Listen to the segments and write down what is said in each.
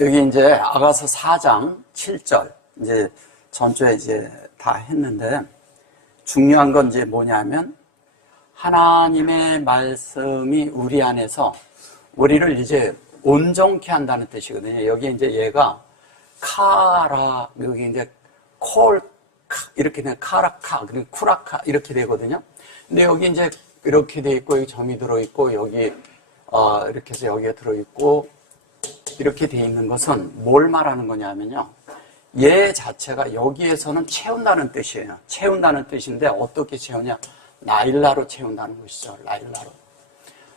여기 이제 아가서 4장 7절, 이제 전주에 이제 다 했는데, 중요한 건 이제 뭐냐면, 하나님의 말씀이 우리 안에서 우리를 이제 온전케 한다는 뜻이거든요. 여기 이제 얘가 카라, 여기 이제 이렇게 되면 카라카, 그리고 쿠라카, 이렇게 되거든요. 근데 여기 이제 이렇게 돼 있고, 여기 점이 들어있고, 여기, 이렇게 해서 여기에 들어있고, 이렇게 돼 있는 것은 뭘 말하는 거냐면요. 얘 자체가 여기에서는 채운다는 뜻이에요. 채운다는 뜻인데 어떻게 채우냐? 나일라로 채운다는 것이죠. 나일라로.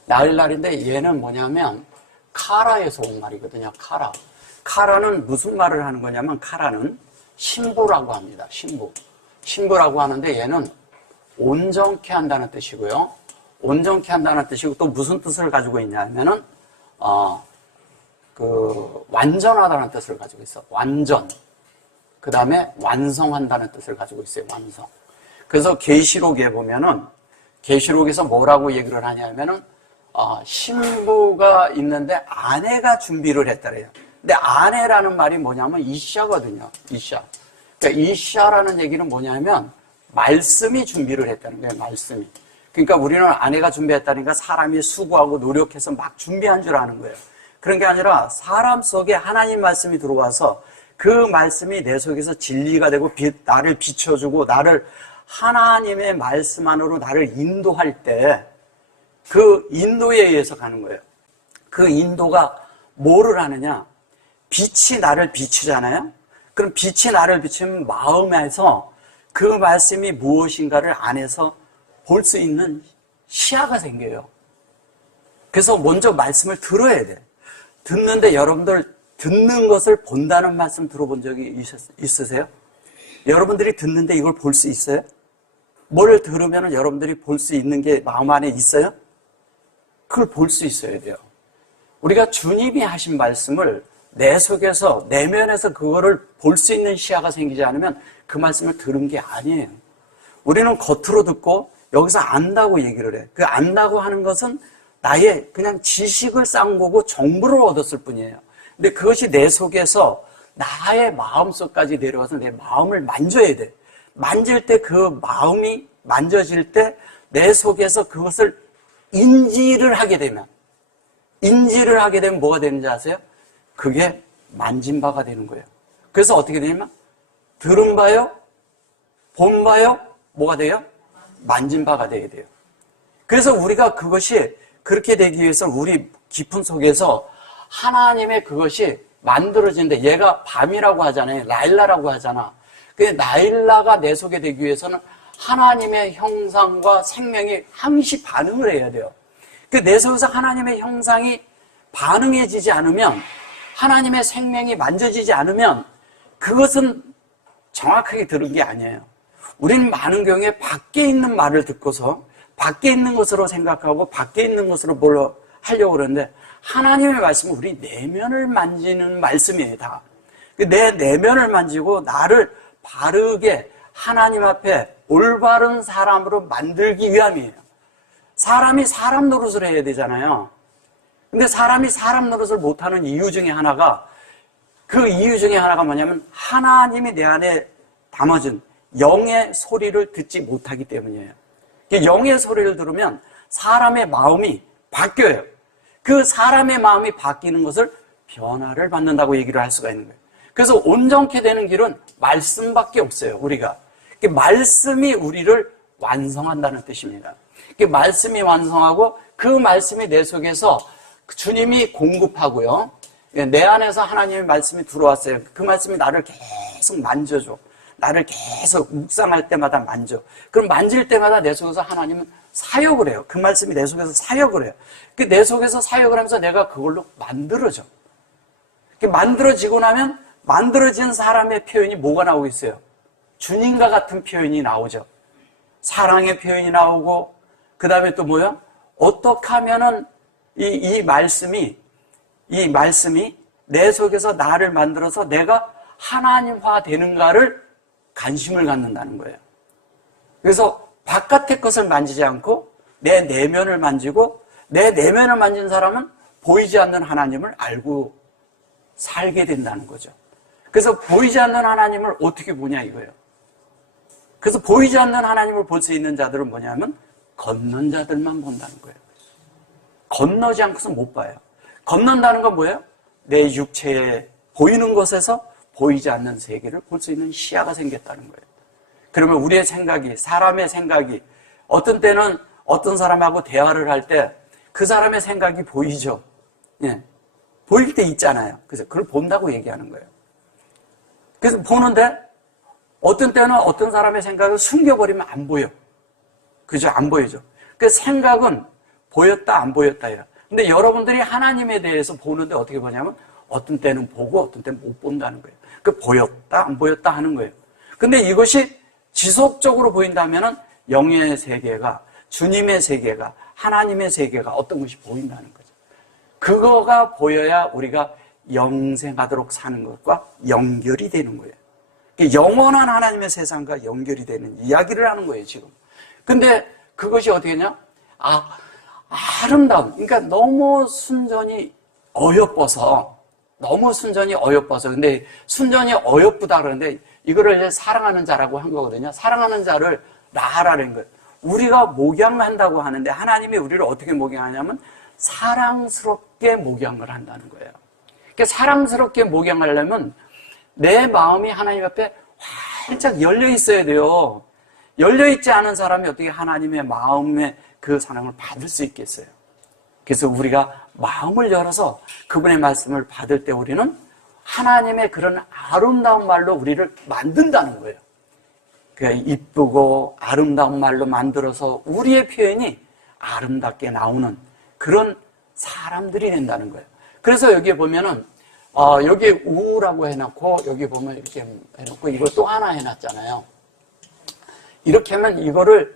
나일라인데 얘는 뭐냐면 카라에서 온 말이거든요. 카라. 카라는 무슨 말을 하는 거냐면 카라는 신부라고 합니다. 신부. 신부라고 하는데 얘는 온전케 한다는 뜻이고요. 온전케 한다는 뜻이고 또 무슨 뜻을 가지고 있냐면은 완전하다는 뜻을 가지고 있어. 완전. 그 다음에 완성한다는 뜻을 가지고 있어요. 완성. 그래서 계시록에 보면은, 계시록에서 뭐라고 얘기를 하냐면은, 신부가 있는데 아내가 준비를 했다래요. 근데 아내라는 말이 뭐냐면 이샤거든요. 이샤. 그러니까 이샤라는 얘기는 뭐냐면, 말씀이 준비를 했다는 거예요. 말씀이. 그러니까 우리는 아내가 준비했다니까 사람이 수고하고 노력해서 막 준비한 줄 아는 거예요. 그런 게 아니라 사람 속에 하나님 말씀이 들어와서 그 말씀이 내 속에서 진리가 되고 나를 비춰주고 나를 하나님의 말씀 안으로 나를 인도할 때 그 인도에 의해서 가는 거예요. 그 인도가 뭐를 하느냐? 빛이 나를 비추잖아요. 그럼 빛이 나를 비추면 마음에서 그 말씀이 무엇인가를 안에서 볼 수 있는 시야가 생겨요. 그래서 먼저 말씀을 들어야 돼. 듣는데 여러분들 듣는 것을 본다는 말씀 들어본 적이 있으세요? 여러분들이 듣는데 이걸 볼 수 있어요? 뭘 들으면 여러분들이 볼 수 있는 게 마음 안에 있어요? 그걸 볼 수 있어야 돼요. 우리가 주님이 하신 말씀을 내 속에서, 내면에서 그거를 볼 수 있는 시야가 생기지 않으면 그 말씀을 들은 게 아니에요. 우리는 겉으로 듣고 여기서 안다고 얘기를 해. 그 안다고 하는 것은 나의 그냥 지식을 쌓은 거고 정보를 얻었을 뿐이에요. 근데 그것이 내 속에서 나의 마음속까지 내려와서 내 마음을 만져야 돼. 만질 때 그 마음이 만져질 때 내 속에서 그것을 인지를 하게 되면 뭐가 되는지 아세요? 그게 만진 바가 되는 거예요. 그래서 어떻게 되냐면 들은 바요, 본 바요, 뭐가 돼요? 만진 바가 되게 돼요. 그래서 우리가 그것이 그렇게 되기 위해서 우리 깊은 속에서 하나님의 그것이 만들어지는데 얘가 밤이라고 하잖아요. 나일라라고 하잖아. 그 나일라가 내 속에 되기 위해서는 하나님의 형상과 생명이 항시 반응을 해야 돼요. 그 내 속에서 하나님의 형상이 반응해지지 않으면 하나님의 생명이 만져지지 않으면 그것은 정확하게 들은 게 아니에요. 우리는 많은 경우에 밖에 있는 말을 듣고서 밖에 있는 것으로 생각하고 밖에 있는 것으로 뭘 하려고 그러는데 하나님의 말씀은 우리 내면을 만지는 말씀이에요. 다. 내 내면을 만지고 나를 바르게 하나님 앞에 올바른 사람으로 만들기 위함이에요. 사람이 사람 노릇을 해야 되잖아요. 근데 사람이 사람 노릇을 못하는 이유 중에 하나가 그 이유 중에 하나가 뭐냐면 하나님이 내 안에 담아준 영의 소리를 듣지 못하기 때문이에요. 영의 소리를 들으면 사람의 마음이 바뀌어요. 그 사람의 마음이 바뀌는 것을 변화를 받는다고 얘기를 할 수가 있는 거예요. 그래서 온전케 되는 길은 말씀밖에 없어요. 우리가 말씀이 우리를 완성한다는 뜻입니다. 말씀이 완성하고 그 말씀이 내 속에서 주님이 공급하고요. 내 안에서 하나님의 말씀이 들어왔어요. 그 말씀이 나를 계속 만져줘. 나를 계속 묵상할 때마다 만져. 그럼 만질 때마다 내 속에서 하나님은 사역을 해요. 그 말씀이 내 속에서 사역을 해요. 내 속에서 사역을 하면서 내가 그걸로 만들어져. 만들어지고 나면 만들어진 사람의 표현이 뭐가 나오고 있어요? 주님과 같은 표현이 나오죠. 사랑의 표현이 나오고 그 다음에 또 뭐요? 어떻게 하면은 이 말씀이 내 속에서 나를 만들어서 내가 하나님화 되는가를 관심을 갖는다는 거예요. 그래서 바깥의 것을 만지지 않고 내 내면을 만지고 내 내면을 만진 사람은 보이지 않는 하나님을 알고 살게 된다는 거죠. 그래서 보이지 않는 하나님을 어떻게 보냐 이거예요. 그래서 보이지 않는 하나님을 볼 수 있는 자들은 뭐냐면 걷는 자들만 본다는 거예요. 건너지 않고서 못 봐요. 건넌다는 건 뭐예요? 내 육체에 보이는 것에서 보이지 않는 세계를 볼 수 있는 시야가 생겼다는 거예요. 그러면 우리의 생각이, 사람의 생각이, 어떤 때는 어떤 사람하고 대화를 할 때 그 사람의 생각이 보이죠. 예. 보일 때 있잖아요. 그래서 그걸 본다고 얘기하는 거예요. 그래서 보는데 어떤 때는 어떤 사람의 생각을 숨겨버리면 안 보여. 그죠? 안 보이죠. 그 생각은 보였다, 안 보였다예요. 근데 여러분들이 하나님에 대해서 보는데 어떻게 보냐면 어떤 때는 보고 어떤 때는 못 본다는 거예요. 그 보였다, 안 보였다 하는 거예요. 근데 이것이 지속적으로 보인다면은 영의 세계가, 주님의 세계가, 하나님의 세계가 어떤 것이 보인다는 거죠. 그거가 보여야 우리가 영생하도록 사는 것과 연결이 되는 거예요. 영원한 하나님의 세상과 연결이 되는 이야기를 하는 거예요, 지금. 근데 그것이 어떻게 했냐? 아름다운, 그러니까 너무 순전히 어여뻐서, 근데 순전히 어여쁘다 그러는데 이거를 이제 사랑하는 자라고 한 거거든요. 사랑하는 자를 낳아라는 거예요. 우리가 목양한다고 하는데 하나님이 우리를 어떻게 목양하냐면 사랑스럽게 목양을 한다는 거예요. 그러니까 사랑스럽게 목양하려면 내 마음이 하나님 앞에 활짝 열려 있어야 돼요. 열려 있지 않은 사람이 어떻게 하나님의 마음의 그 사랑을 받을 수 있겠어요? 그래서 우리가 마음을 열어서 그분의 말씀을 받을 때 우리는 하나님의 그런 아름다운 말로 우리를 만든다는 거예요. 이쁘고 아름다운 말로 만들어서 우리의 표현이 아름답게 나오는 그런 사람들이 된다는 거예요. 그래서 여기에 보면은 여기에 우라고 해놓고 여기 보면 이렇게 해놓고 이걸 또 하나 해놨잖아요. 이렇게 하면 이거를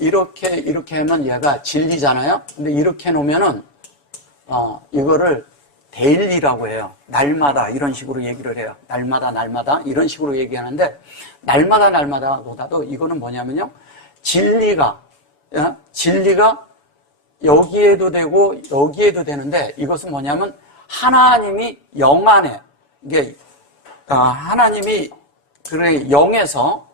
이렇게 하면 얘가 진리잖아요. 근데 이렇게 놓으면은 이거를 데일리라고 해요. 날마다 이런 식으로 얘기를 해요. 날마다 이런 식으로 얘기하는데 날마다보다도 이거는 뭐냐면요. 진리가 여기에도 되고 여기에도 되는데 이것은 뭐냐면 하나님이 영 안에 이게 하나님이 그래 영에서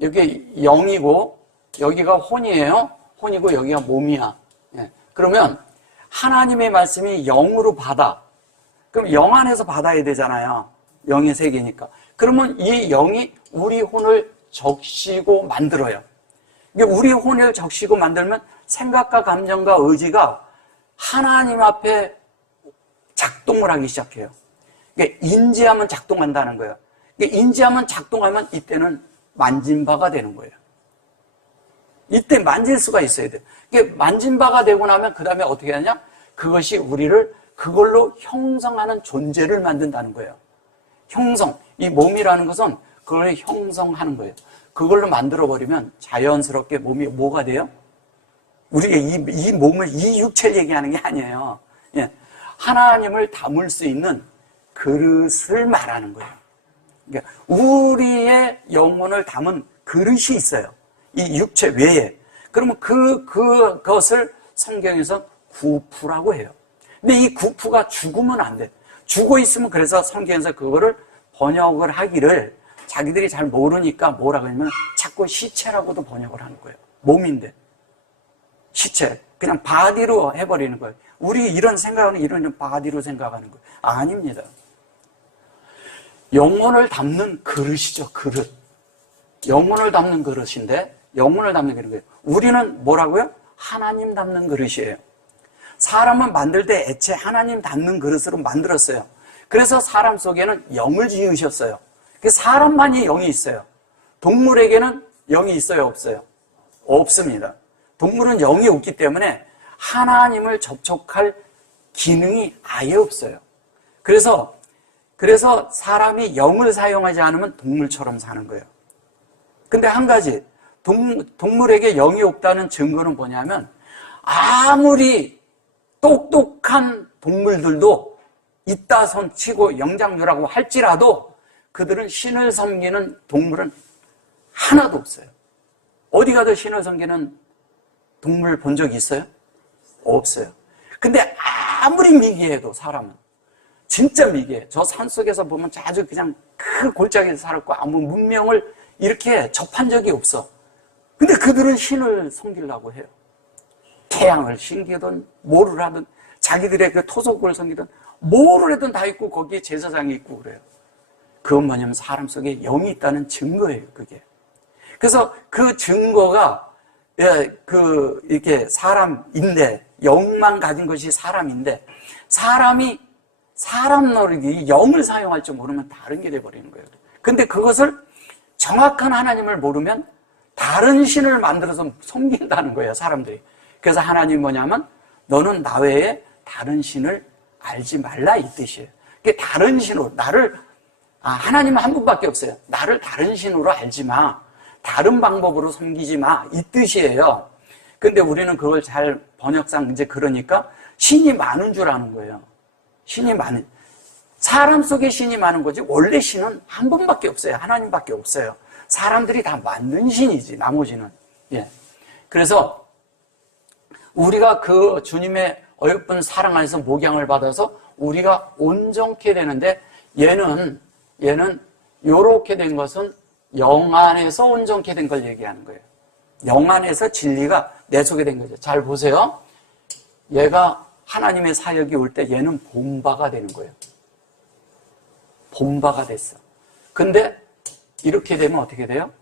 여기 영이고 여기가 혼이에요. 혼이고 여기가 몸이야. 예. 그러면 하나님의 말씀이 영으로 받아. 그럼 영 안에서 받아야 되잖아요. 영의 세계니까. 그러면 이 영이 우리 혼을 적시고 만들어요. 우리 혼을 적시고 만들면 생각과 감정과 의지가 하나님 앞에 작동을 하기 시작해요. 인지하면 작동한다는 거예요. 인지하면 작동하면 이때는 만진 바가 되는 거예요. 이때 만질 수가 있어야 돼요. 만진 바가 되고 나면 그 다음에 어떻게 하냐? 그것이 우리를 그걸로 형성하는 존재를 만든다는 거예요. 형성. 이 몸이라는 것은 그걸 형성하는 거예요. 그걸로 만들어버리면 자연스럽게 몸이 뭐가 돼요? 우리가 이 몸을, 이 육체를 얘기하는 게 아니에요. 예. 하나님을 담을 수 있는 그릇을 말하는 거예요. 그러니까 우리의 영혼을 담은 그릇이 있어요. 이 육체 외에. 그러면 그것을 성경에서 구프라고 해요. 근데 이 구프가 죽으면 안 돼. 죽어 있으면 그래서 성경에서 그거를 번역을 하기를 자기들이 잘 모르니까 뭐라고 하냐면 자꾸 시체라고도 번역을 하는 거예요. 몸인데. 시체. 그냥 바디로 해버리는 거예요. 우리 이런 생각은 이런 바디로 생각하는 거예요. 아닙니다. 영혼을 담는 그릇이죠. 그릇. 영혼을 담는 그릇인데 영혼을 담는 그릇이에요. 우리는 뭐라고요? 하나님 담는 그릇이에요. 사람은 만들 때 애초에 하나님 담는 그릇으로 만들었어요. 그래서 사람 속에는 영을 지으셨어요. 사람만이 영이 있어요. 동물에게는 영이 있어요? 없어요? 없습니다. 동물은 영이 없기 때문에 하나님을 접촉할 기능이 아예 없어요. 그래서 사람이 영을 사용하지 않으면 동물처럼 사는 거예요. 근데 한 가지, 동물에게 영이 없다는 증거는 뭐냐면 아무리 똑똑한 동물들도 있다 손치고 영장류라고 할지라도 그들은 신을 섬기는 동물은 하나도 없어요. 어디 가도 신을 섬기는 동물 본 적이 있어요? 없어요. 근데 아무리 미개해도 사람은 진짜 미개해. 저 산속에서 보면 아주 그냥 그 골짜기에서 살았고 아무 문명을 이렇게 접한 적이 없어. 근데 그들은 신을 섬기려고 해요. 태양을 섬기든 뭐를 하든 자기들의 그 토속을 섬기든 뭐를 하든 다 있고 거기에 제사장이 있고 그래요. 그건 뭐냐면 사람 속에 영이 있다는 증거예요, 그게. 그래서 그 증거가 이렇게 사람인데, 영만 가진 것이 사람인데, 사람이 사람 노릇이 영을 사용할 줄 모르면 다른 게 돼버리는 거예요. 근데 그것을 정확한 하나님을 모르면 다른 신을 만들어서 섬긴다는 거예요, 사람들이. 그래서 하나님이 뭐냐면 너는 나 외에 다른 신을 알지 말라 이 뜻이에요. 그게 다른 신으로 하나님은 한 분밖에 없어요. 나를 다른 신으로 알지 마. 다른 방법으로 섬기지 마. 이 뜻이에요. 근데 우리는 그걸 잘 번역상 이제 그러니까 신이 많은 줄 아는 거예요. 사람 속에 신이 많은 거지 원래 신은 한 분밖에 없어요. 하나님밖에 없어요. 사람들이 다 만든 신이지 나머지는. 예. 그래서 우리가 그 주님의 어여쁜 사랑 안에서 목양을 받아서 우리가 온전케 되는데 얘는 요렇게 된 것은 영 안에서 온전케 된 걸 얘기하는 거예요. 영 안에서 진리가 내 속에 된 거죠. 잘 보세요. 얘가 하나님의 사역이 올 때 얘는 본바가 되는 거예요. 본바가 됐어. 근데 이렇게 되면 어떻게 돼요?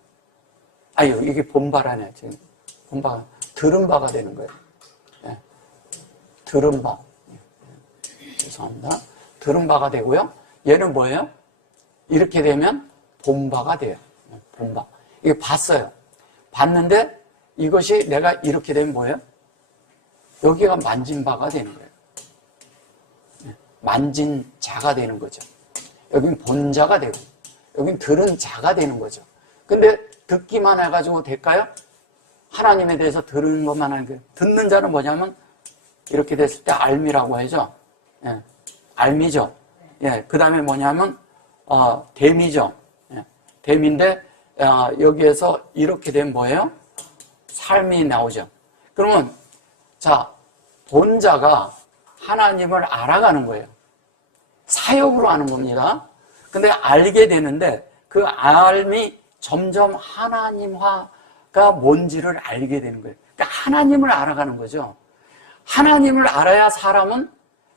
이게 본바라네. 지금 본바가 들은바가 되는 거예요. 네. 들은바. 죄송합니다. 들은바가 되고요. 얘는 뭐예요? 이렇게 되면 본바가 돼요. 본바. 이게 봤어요. 봤는데 이것이 내가 이렇게 되면 뭐예요? 여기가 만진 바가 되는 거예요. 만진 자가 되는 거죠. 여긴 본자가 되고, 여긴 들은 자가 되는 거죠. 근데 듣기만 해가지고 될까요? 하나님에 대해서 들은 것만 하는 거예요. 듣는 자는 뭐냐면 이렇게 됐을 때 알미라고 하죠. 예, 알미죠. 예, 그 다음에 뭐냐면 댐이죠. 예, 댐인데 여기에서 이렇게 되면 뭐예요? 삶이 나오죠. 그러면 자, 본자가 하나님을 알아가는 거예요. 사역으로 하는 겁니다. 근데 알게 되는데 그 알미 점점 하나님화가 뭔지를 알게 되는 거예요. 그러니까 하나님을 알아가는 거죠. 하나님을 알아야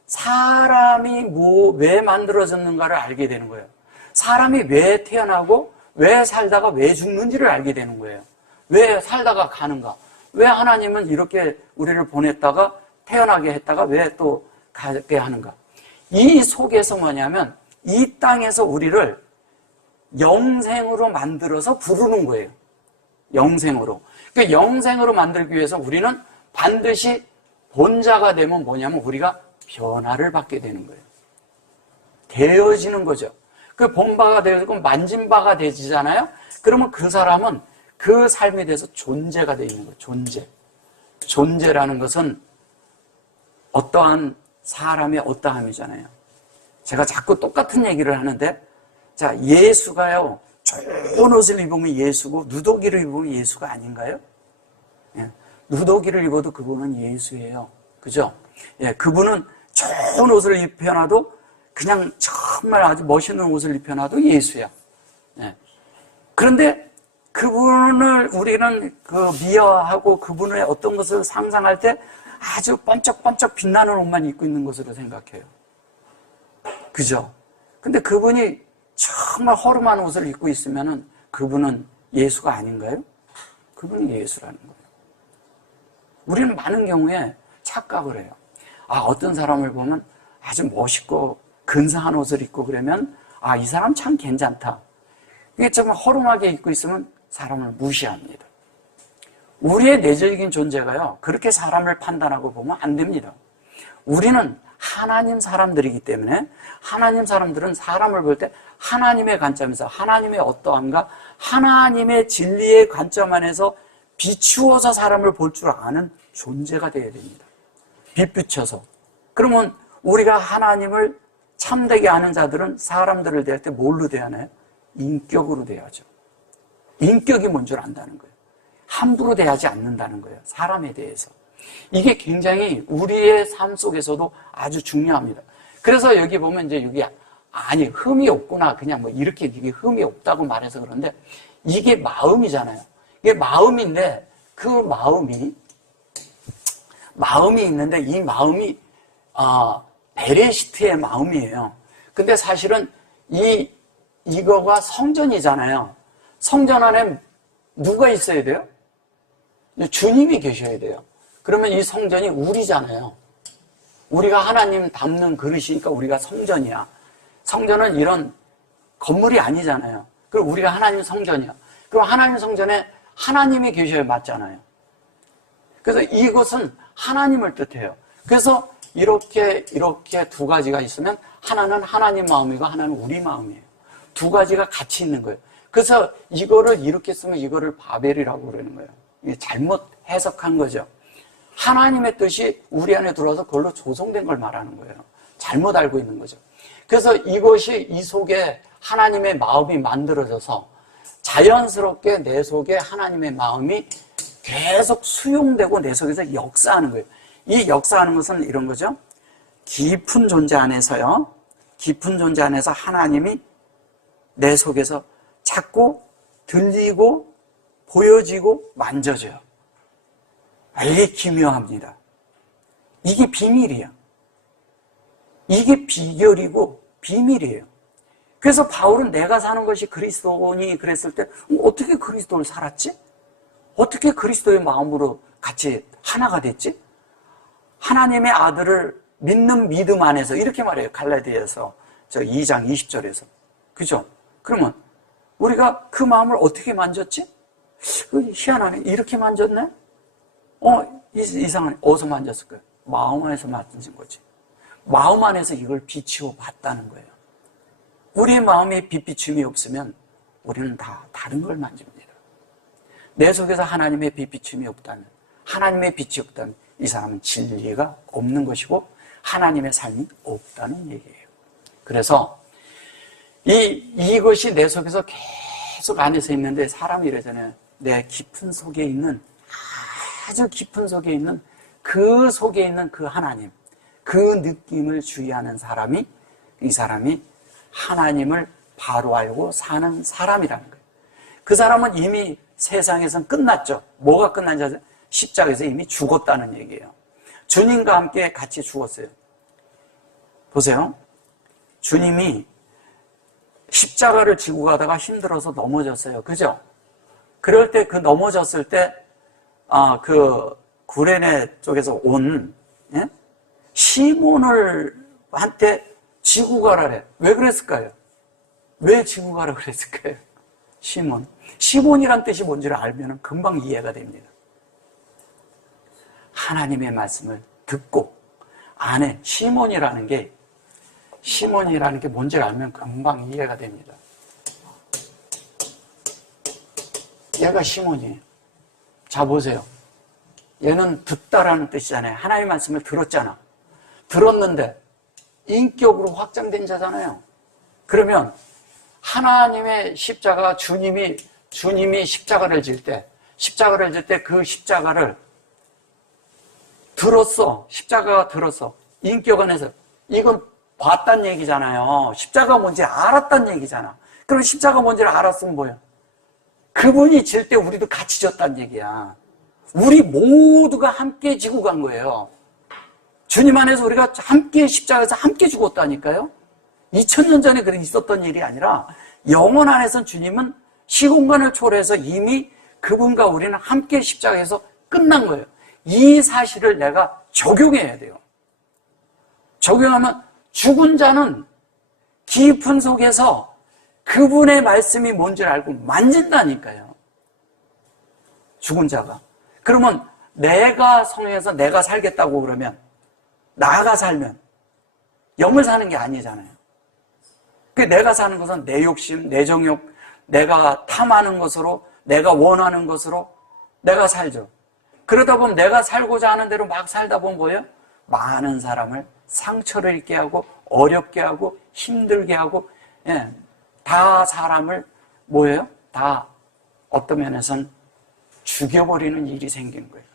사람이 왜 만들어졌는가를 알게 되는 거예요. 사람이 왜 태어나고 왜 살다가 왜 죽는지를 알게 되는 거예요. 왜 살다가 가는가? 왜 하나님은 이렇게 우리를 보냈다가 태어나게 했다가 왜 또 가게 하는가? 이 속에서 뭐냐면 이 땅에서 우리를 영생으로 만들어서 부르는 거예요. 영생으로. 그러니까 영생으로 만들기 위해서 우리는 반드시 본자가 되면 뭐냐면 우리가 변화를 받게 되는 거예요. 되어지는 거죠. 그 본바가 되고 만진 바가 되지잖아요. 그러면 그 사람은 그 삶에 대해서 존재가 되어 있는 거예요. 존재. 존재라는 것은 어떠한 사람의 어떠함이잖아요. 제가 자꾸 똑같은 얘기를 하는데, 자, 예수가요, 좋은 옷을 입으면 예수고, 누더기를 입으면 예수가 아닌가요? 예, 누더기를 입어도 그분은 예수예요. 그죠? 예, 그분은 좋은 옷을 입혀놔도, 그냥 정말 아주 멋있는 옷을 입혀놔도 예수야. 예. 그런데 그분을 우리는 미화하고 그분의 어떤 것을 상상할 때 아주 번쩍번쩍 빛나는 옷만 입고 있는 것으로 생각해요. 그죠? 근데 그분이 정말 허름한 옷을 입고 있으면은 그분은 예수가 아닌가요? 그분이 예수라는 거예요. 우리는 많은 경우에 착각을 해요. 어떤 사람을 보면 아주 멋있고 근사한 옷을 입고 그러면 이 사람 참 괜찮다. 이게 정말 허름하게 입고 있으면 사람을 무시합니다. 우리의 내적인 존재가요, 그렇게 사람을 판단하고 보면 안 됩니다. 우리는 하나님 사람들이기 때문에 하나님 사람들은 사람을 볼 때 하나님의 관점에서 하나님의 어떠함과 하나님의 진리의 관점 안에서 비추어서 사람을 볼 줄 아는 존재가 되어야 됩니다. 빛비춰서. 그러면 우리가 하나님을 참되게 아는 자들은 사람들을 대할 때 뭘로 대하나요? 인격으로 대하죠. 인격이 뭔 줄 안다는 거예요. 함부로 대하지 않는다는 거예요. 사람에 대해서. 이게 굉장히 우리의 삶 속에서도 아주 중요합니다. 그래서 여기 보면 이제 여기 아니 흠이 없구나 그냥 뭐 이렇게 이게 흠이 없다고 말해서 그런데 이게 마음이잖아요. 이게 마음인데 그 마음이 있는데 이 마음이 베레시트의 마음이에요. 근데 사실은 이거가 성전이잖아요. 성전 안에 누가 있어야 돼요? 주님이 계셔야 돼요. 그러면 이 성전이 우리잖아요. 우리가 하나님 담는 그릇이니까 우리가 성전이야. 성전은 이런 건물이 아니잖아요. 그럼 우리가 하나님 성전이야. 그럼 하나님 성전에 하나님이 계셔야 맞잖아요. 그래서 이것은 하나님을 뜻해요. 그래서 이렇게 두 가지가 있으면 하나는 하나님 마음이고 하나는 우리 마음이에요. 두 가지가 같이 있는 거예요. 그래서 이거를 이렇게 쓰면 이거를 바벨이라고 그러는 거예요. 이게 잘못 해석한 거죠. 하나님의 뜻이 우리 안에 들어와서 그걸로 조성된 걸 말하는 거예요. 잘못 알고 있는 거죠. 그래서 이것이 이 속에 하나님의 마음이 만들어져서 자연스럽게 내 속에 하나님의 마음이 계속 수용되고 내 속에서 역사하는 거예요. 이 역사하는 것은 이런 거죠. 깊은 존재 안에서요. 깊은 존재 안에서 하나님이 내 속에서 자꾸 들리고 보여지고 만져져요. 이게 기묘합니다. 이게 비밀이야. 이게 비결이고 비밀이에요. 그래서 바울은 내가 사는 것이 그리스도니 그랬을 때 어떻게 그리스도를 살았지? 어떻게 그리스도의 마음으로 같이 하나가 됐지? 하나님의 아들을 믿는 믿음 안에서 이렇게 말해요. 갈라디아서 2장 20절에서. 그죠? 그러면 우리가 그 마음을 어떻게 만졌지? 희한하네. 이렇게 만졌네? 이상하네. 어디서 만졌을 거예요? 마음 안에서 만진 거지. 마음 안에서 이걸 비추어 봤다는 거예요. 우리의 마음에 빛비춤이 없으면 우리는 다 다른 걸 만집니다. 내 속에서 하나님의 빛비춤이 없다면, 하나님의 빛이 없다면 이 사람은 진리가 없는 것이고 하나님의 삶이 없다는 얘기예요. 그래서 이것이 내 속에서 계속 안에서 있는데 사람이 이러잖아요. 내 깊은 속에 있는 아주 깊은 속에 있는 그 속에 있는 그 하나님, 그 느낌을 주의하는 사람이 이 사람이 하나님을 바로 알고 사는 사람이라는 거예요. 그 사람은 이미 세상에선 끝났죠. 뭐가 끝난지 아세요? 십자가에서 이미 죽었다는 얘기예요. 주님과 함께 같이 죽었어요. 보세요. 주님이 십자가를 지고 가다가 힘들어서 넘어졌어요. 그죠? 그럴 때 그 넘어졌을 때 그 구레네 쪽에서 온 시몬을 한테 지고 가라래. 왜 그랬을까요? 왜 지고 가라 그랬을까요? 시몬이란 뜻이 뭔지를 알면 금방 이해가 됩니다. 하나님의 말씀을 듣고 안에 시몬이라는 게 뭔지를 알면 금방 이해가 됩니다. 얘가 시몬이에요. 자, 보세요. 얘는 듣다라는 뜻이잖아요. 하나님의 말씀을 들었잖아. 들었는데 인격으로 확장된 자잖아요. 그러면 하나님의 십자가 주님이 십자가를 질 때 그 십자가를 들었어. 십자가가 들었어. 인격 안에서 이건 봤단 얘기잖아요. 십자가가 뭔지 알았단 얘기잖아. 그럼 십자가가 뭔지를 알았으면 뭐예요? 그분이 질 때 우리도 같이 졌단 얘기야. 우리 모두가 함께 지고 간 거예요. 주님 안에서 우리가 함께 십자가에서 함께 죽었다니까요. 2000년 전에 그런 있었던 일이 아니라 영원 안에서 주님은 시공간을 초월해서 이미 그분과 우리는 함께 십자가에서 끝난 거예요. 이 사실을 내가 적용해야 돼요. 적용하면 죽은 자는 깊은 속에서 그분의 말씀이 뭔지를 알고 만진다니까요. 죽은 자가. 그러면 내가 성령에서 내가 살겠다고 그러면 나가 살면 영을 사는 게 아니잖아요. 내가 사는 것은 내 욕심, 내 정욕, 내가 탐하는 것으로, 내가 원하는 것으로 내가 살죠. 그러다 보면 내가 살고자 하는 대로 막 살다 보면 뭐예요? 많은 사람을 상처를 입게 하고 어렵게 하고 힘들게 하고 다 사람을 뭐예요? 다 어떤 면에서는 죽여버리는 일이 생긴 거예요.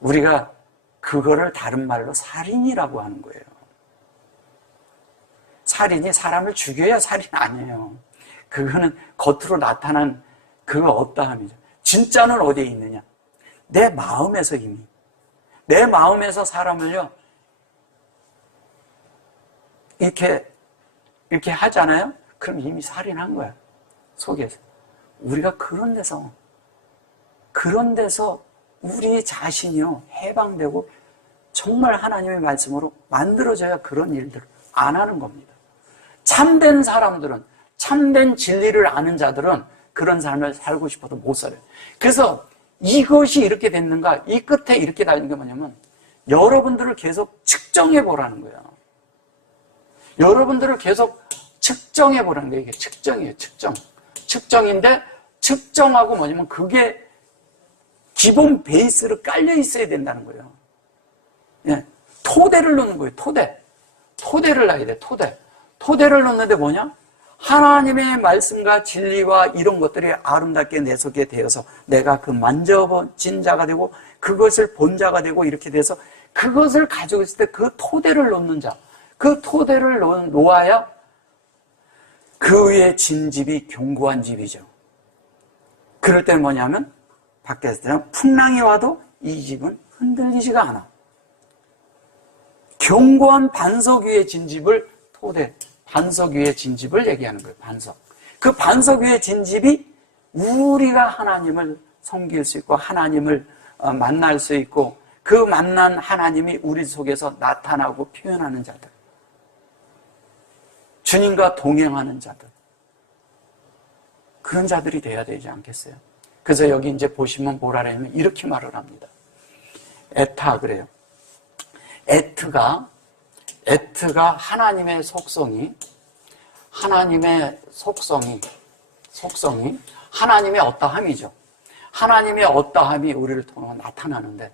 우리가 그거를 다른 말로 살인이라고 하는 거예요. 살인이 사람을 죽여야 살인 아니에요. 그거는 겉으로 나타난 그거 어떠함이죠. 진짜는 어디에 있느냐? 내 마음에서 이미. 내 마음에서 사람을요, 이렇게 하잖아요? 그럼 이미 살인한 거야. 속에서. 우리가 그런 데서 우리 자신이요, 해방되고 정말 하나님의 말씀으로 만들어져야 그런 일들을 안 하는 겁니다. 참된 사람들은, 참된 진리를 아는 자들은 그런 삶을 살고 싶어도 못 살아요. 그래서 이것이 이렇게 됐는가, 이 끝에 이렇게 달린 게 뭐냐면, 여러분들을 계속 측정해 보라는 거예요. 여러분들을 계속 측정해 보라는 거예요. 이게 측정이에요, 측정. 측정인데, 측정하고 뭐냐면, 그게 기본 베이스로 깔려 있어야 된다는 거예요. 예, 토대를 놓는 거예요, 토대. 토대를 놔야 돼, 토대. 토대를 놓는데 뭐냐? 하나님의 말씀과 진리와 이런 것들이 아름답게 내 속에 되어서 내가 그 만져진 자가 되고 그것을 본 자가 되고 이렇게 돼서 그것을 가지고 있을 때 그 토대를 놓는 자, 그 토대를 놓아야 그 위에 진 집이 견고한 집이죠. 그럴 때는 뭐냐면 밖에서 풍랑이 와도 이 집은 흔들리지가 않아. 견고한 반석 위에 진 집을 토대, 반석 위에 진 집을 얘기하는 거예요. 반석. 그 반석 위에 진 집이 우리가 하나님을 섬길 수 있고 하나님을 만날 수 있고 그 만난 하나님이 우리 속에서 나타나고 표현하는 자들. 주님과 동행하는 자들. 그런 자들이 돼야 되지 않겠어요? 그래서 여기 이제 보시면 뭐라 하냐면 이렇게 말을 합니다. 에타 그래요. 에트가 하나님의 속성이 하나님의 어떠함이죠. 하나님의 어떠함이 우리를 통해 나타나는데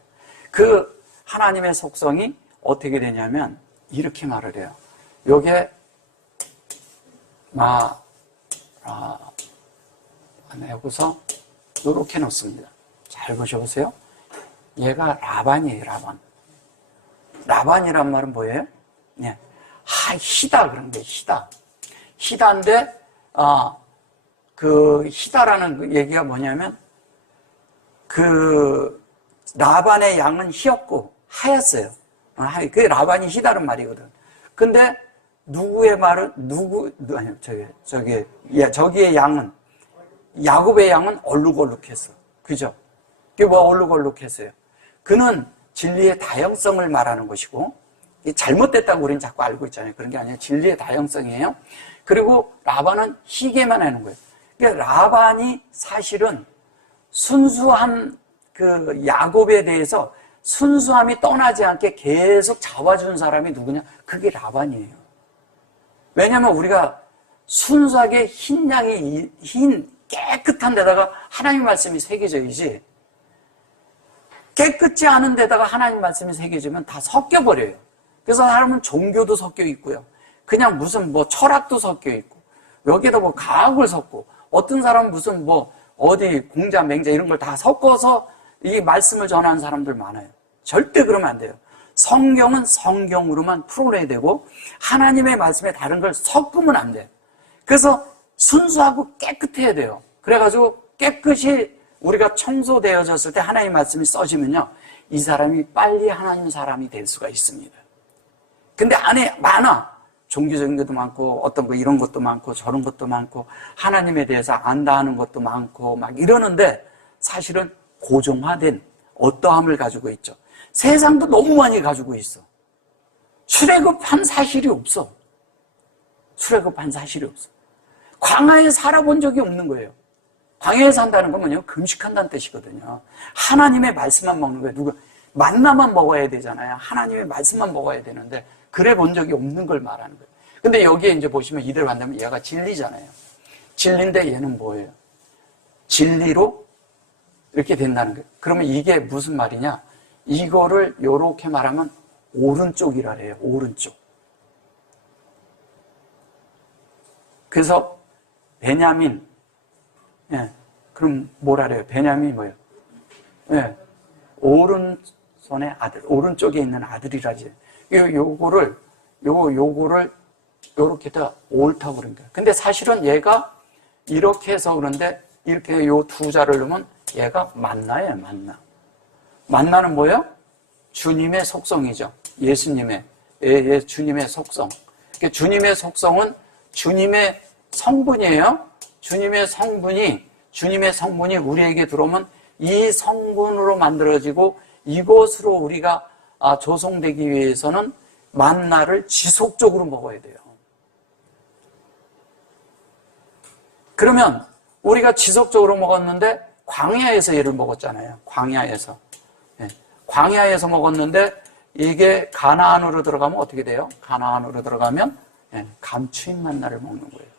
그 하나님의 속성이 어떻게 되냐면 이렇게 말을 해요. 요게 여기서 이렇게 놓습니다. 잘 보셔보세요. 얘가 라반이에요, 라반. 라반이란 말은 뭐예요? 네. 희다 그런 게 희다. 희다인데 그 희다라는 그 얘기가 뭐냐면 그 라반의 양은 희었고 하였어요. 그게 라반이 희다는 말이거든. 근데 누구의 말은 저기의 양은 야곱의 양은 얼룩얼룩했어. 그죠? 그게 뭐 얼룩얼룩했어요? 그는 진리의 다양성을 말하는 것이고 잘못됐다고 우리는 자꾸 알고 있잖아요. 그런 게 아니라 진리의 다양성이에요. 그리고 라반은 희게만 하는 거예요. 그러니까 라반이 사실은 순수한 그 야곱에 대해서 순수함이 떠나지 않게 계속 잡아준 사람이 누구냐? 그게 라반이에요. 왜냐하면 우리가 순수하게 흰 양이 흰 깨끗한 데다가 하나님 말씀이 새겨져야지 깨끗지 않은 데다가 하나님 말씀이 새겨지면 다 섞여버려요. 그래서 사람은 종교도 섞여 있고요. 그냥 무슨 뭐 철학도 섞여 있고 여기에다 뭐 과학을 섞고 어떤 사람은 무슨 뭐 어디 공자 맹자 이런 걸 다 섞어서 이 말씀을 전하는 사람들 많아요. 절대 그러면 안 돼요. 성경은 성경으로만 풀어내야 되고 하나님의 말씀에 다른 걸 섞으면 안 돼요. 그래서 순수하고 깨끗해야 돼요. 그래가지고 깨끗이 우리가 청소되어졌을 때 하나님 말씀이 써지면요 이 사람이 빨리 하나님 사람이 될 수가 있습니다. 근데 안에 많아. 종교적인 것도 많고 어떤 거 이런 것도 많고 저런 것도 많고 하나님에 대해서 안다 하는 것도 많고 막 이러는데 사실은 고정화된 어떠함을 가지고 있죠. 세상도 너무 많이 가지고 있어. 출애굽한 사실이 없어. 출애굽한 사실이 없어. 광야에 살아본 적이 없는 거예요. 광야에 산다는 건 뭐냐면 금식한다는 뜻이거든요. 하나님의 말씀만 먹는 거예요. 누가 만나만 먹어야 되잖아요. 하나님의 말씀만 먹어야 되는데 그래 본 적이 없는 걸 말하는 거예요. 근데 여기에 이제 보시면 이대로 한다면 얘가 진리잖아요. 진리인데 얘는 뭐예요? 진리로 이렇게 된다는 거예요. 그러면 이게 무슨 말이냐? 이거를 이렇게 말하면 오른쪽이라 해요. 오른쪽. 그래서 베냐민, 예, 그럼 뭐라 그래요? 베냐민이 뭐예요? 예, 오른손의 아들, 오른쪽에 있는 아들이라지. 요거를 이렇게 다 옳다고 그런 거예요. 근데 사실은 얘가 이렇게 해서 그런데 이렇게 요 두 자를 넣으면 얘가 만나예요, 만나. 만나는 뭐예요? 주님의 속성이죠. 예수님의, 주님의 속성. 그러니까 주님의 속성은 주님의 성분이에요. 주님의 성분이 우리에게 들어오면 이 성분으로 만들어지고 이것으로 우리가 조성되기 위해서는 만나를 지속적으로 먹어야 돼요. 그러면 우리가 지속적으로 먹었는데 광야에서 얘를 먹었잖아요. 광야에서. 광야에서 먹었는데 이게 가나안으로 들어가면 어떻게 돼요? 가나안으로 들어가면 감추인 만나를 먹는 거예요.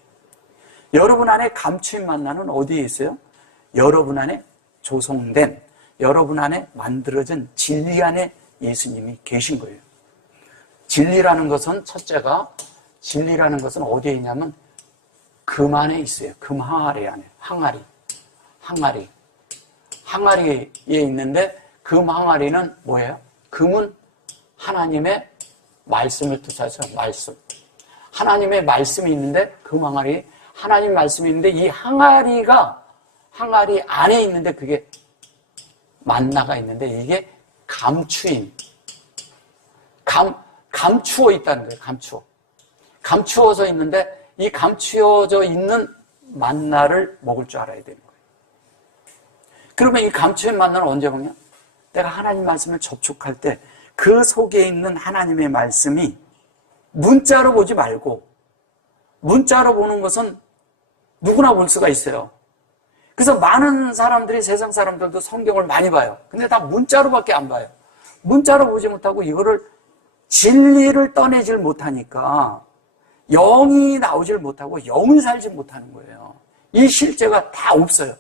여러분 안에 감추인 만나는 어디에 있어요? 여러분 안에 조성된, 여러분 안에 만들어진 진리 안에 예수님이 계신 거예요. 진리라는 것은 첫째가, 진리라는 것은 어디에 있냐면 금 안에 있어요. 금 항아리 안에. 항아리에 있는데 금 항아리는 뭐예요? 금은 하나님의 말씀을 뜻하죠. 말씀. 하나님의 말씀이 있는데 금 항아리, 하나님 말씀이 있는데 이 항아리 안에 있는데 그게 만나가 있는데 이게 감추어 있다는 거예요. 감추어져 있는데 이 감추어져 있는 만나를 먹을 줄 알아야 되는 거예요. 그러면 이 감추인 만나는 언제 먹냐? 내가 하나님 말씀을 접촉할 때 그 속에 있는 하나님의 말씀이 문자로 보지 말고, 문자로 보는 것은 누구나 볼 수가 있어요. 그래서 많은 사람들이, 세상 사람들도 성경을 많이 봐요. 근데 다 문자로밖에 안 봐요. 문자로 보지 못하고 이거를 진리를 떠내질 못하니까 영이 나오질 못하고 영을 살지 못하는 거예요. 이 실제가 다 없어요.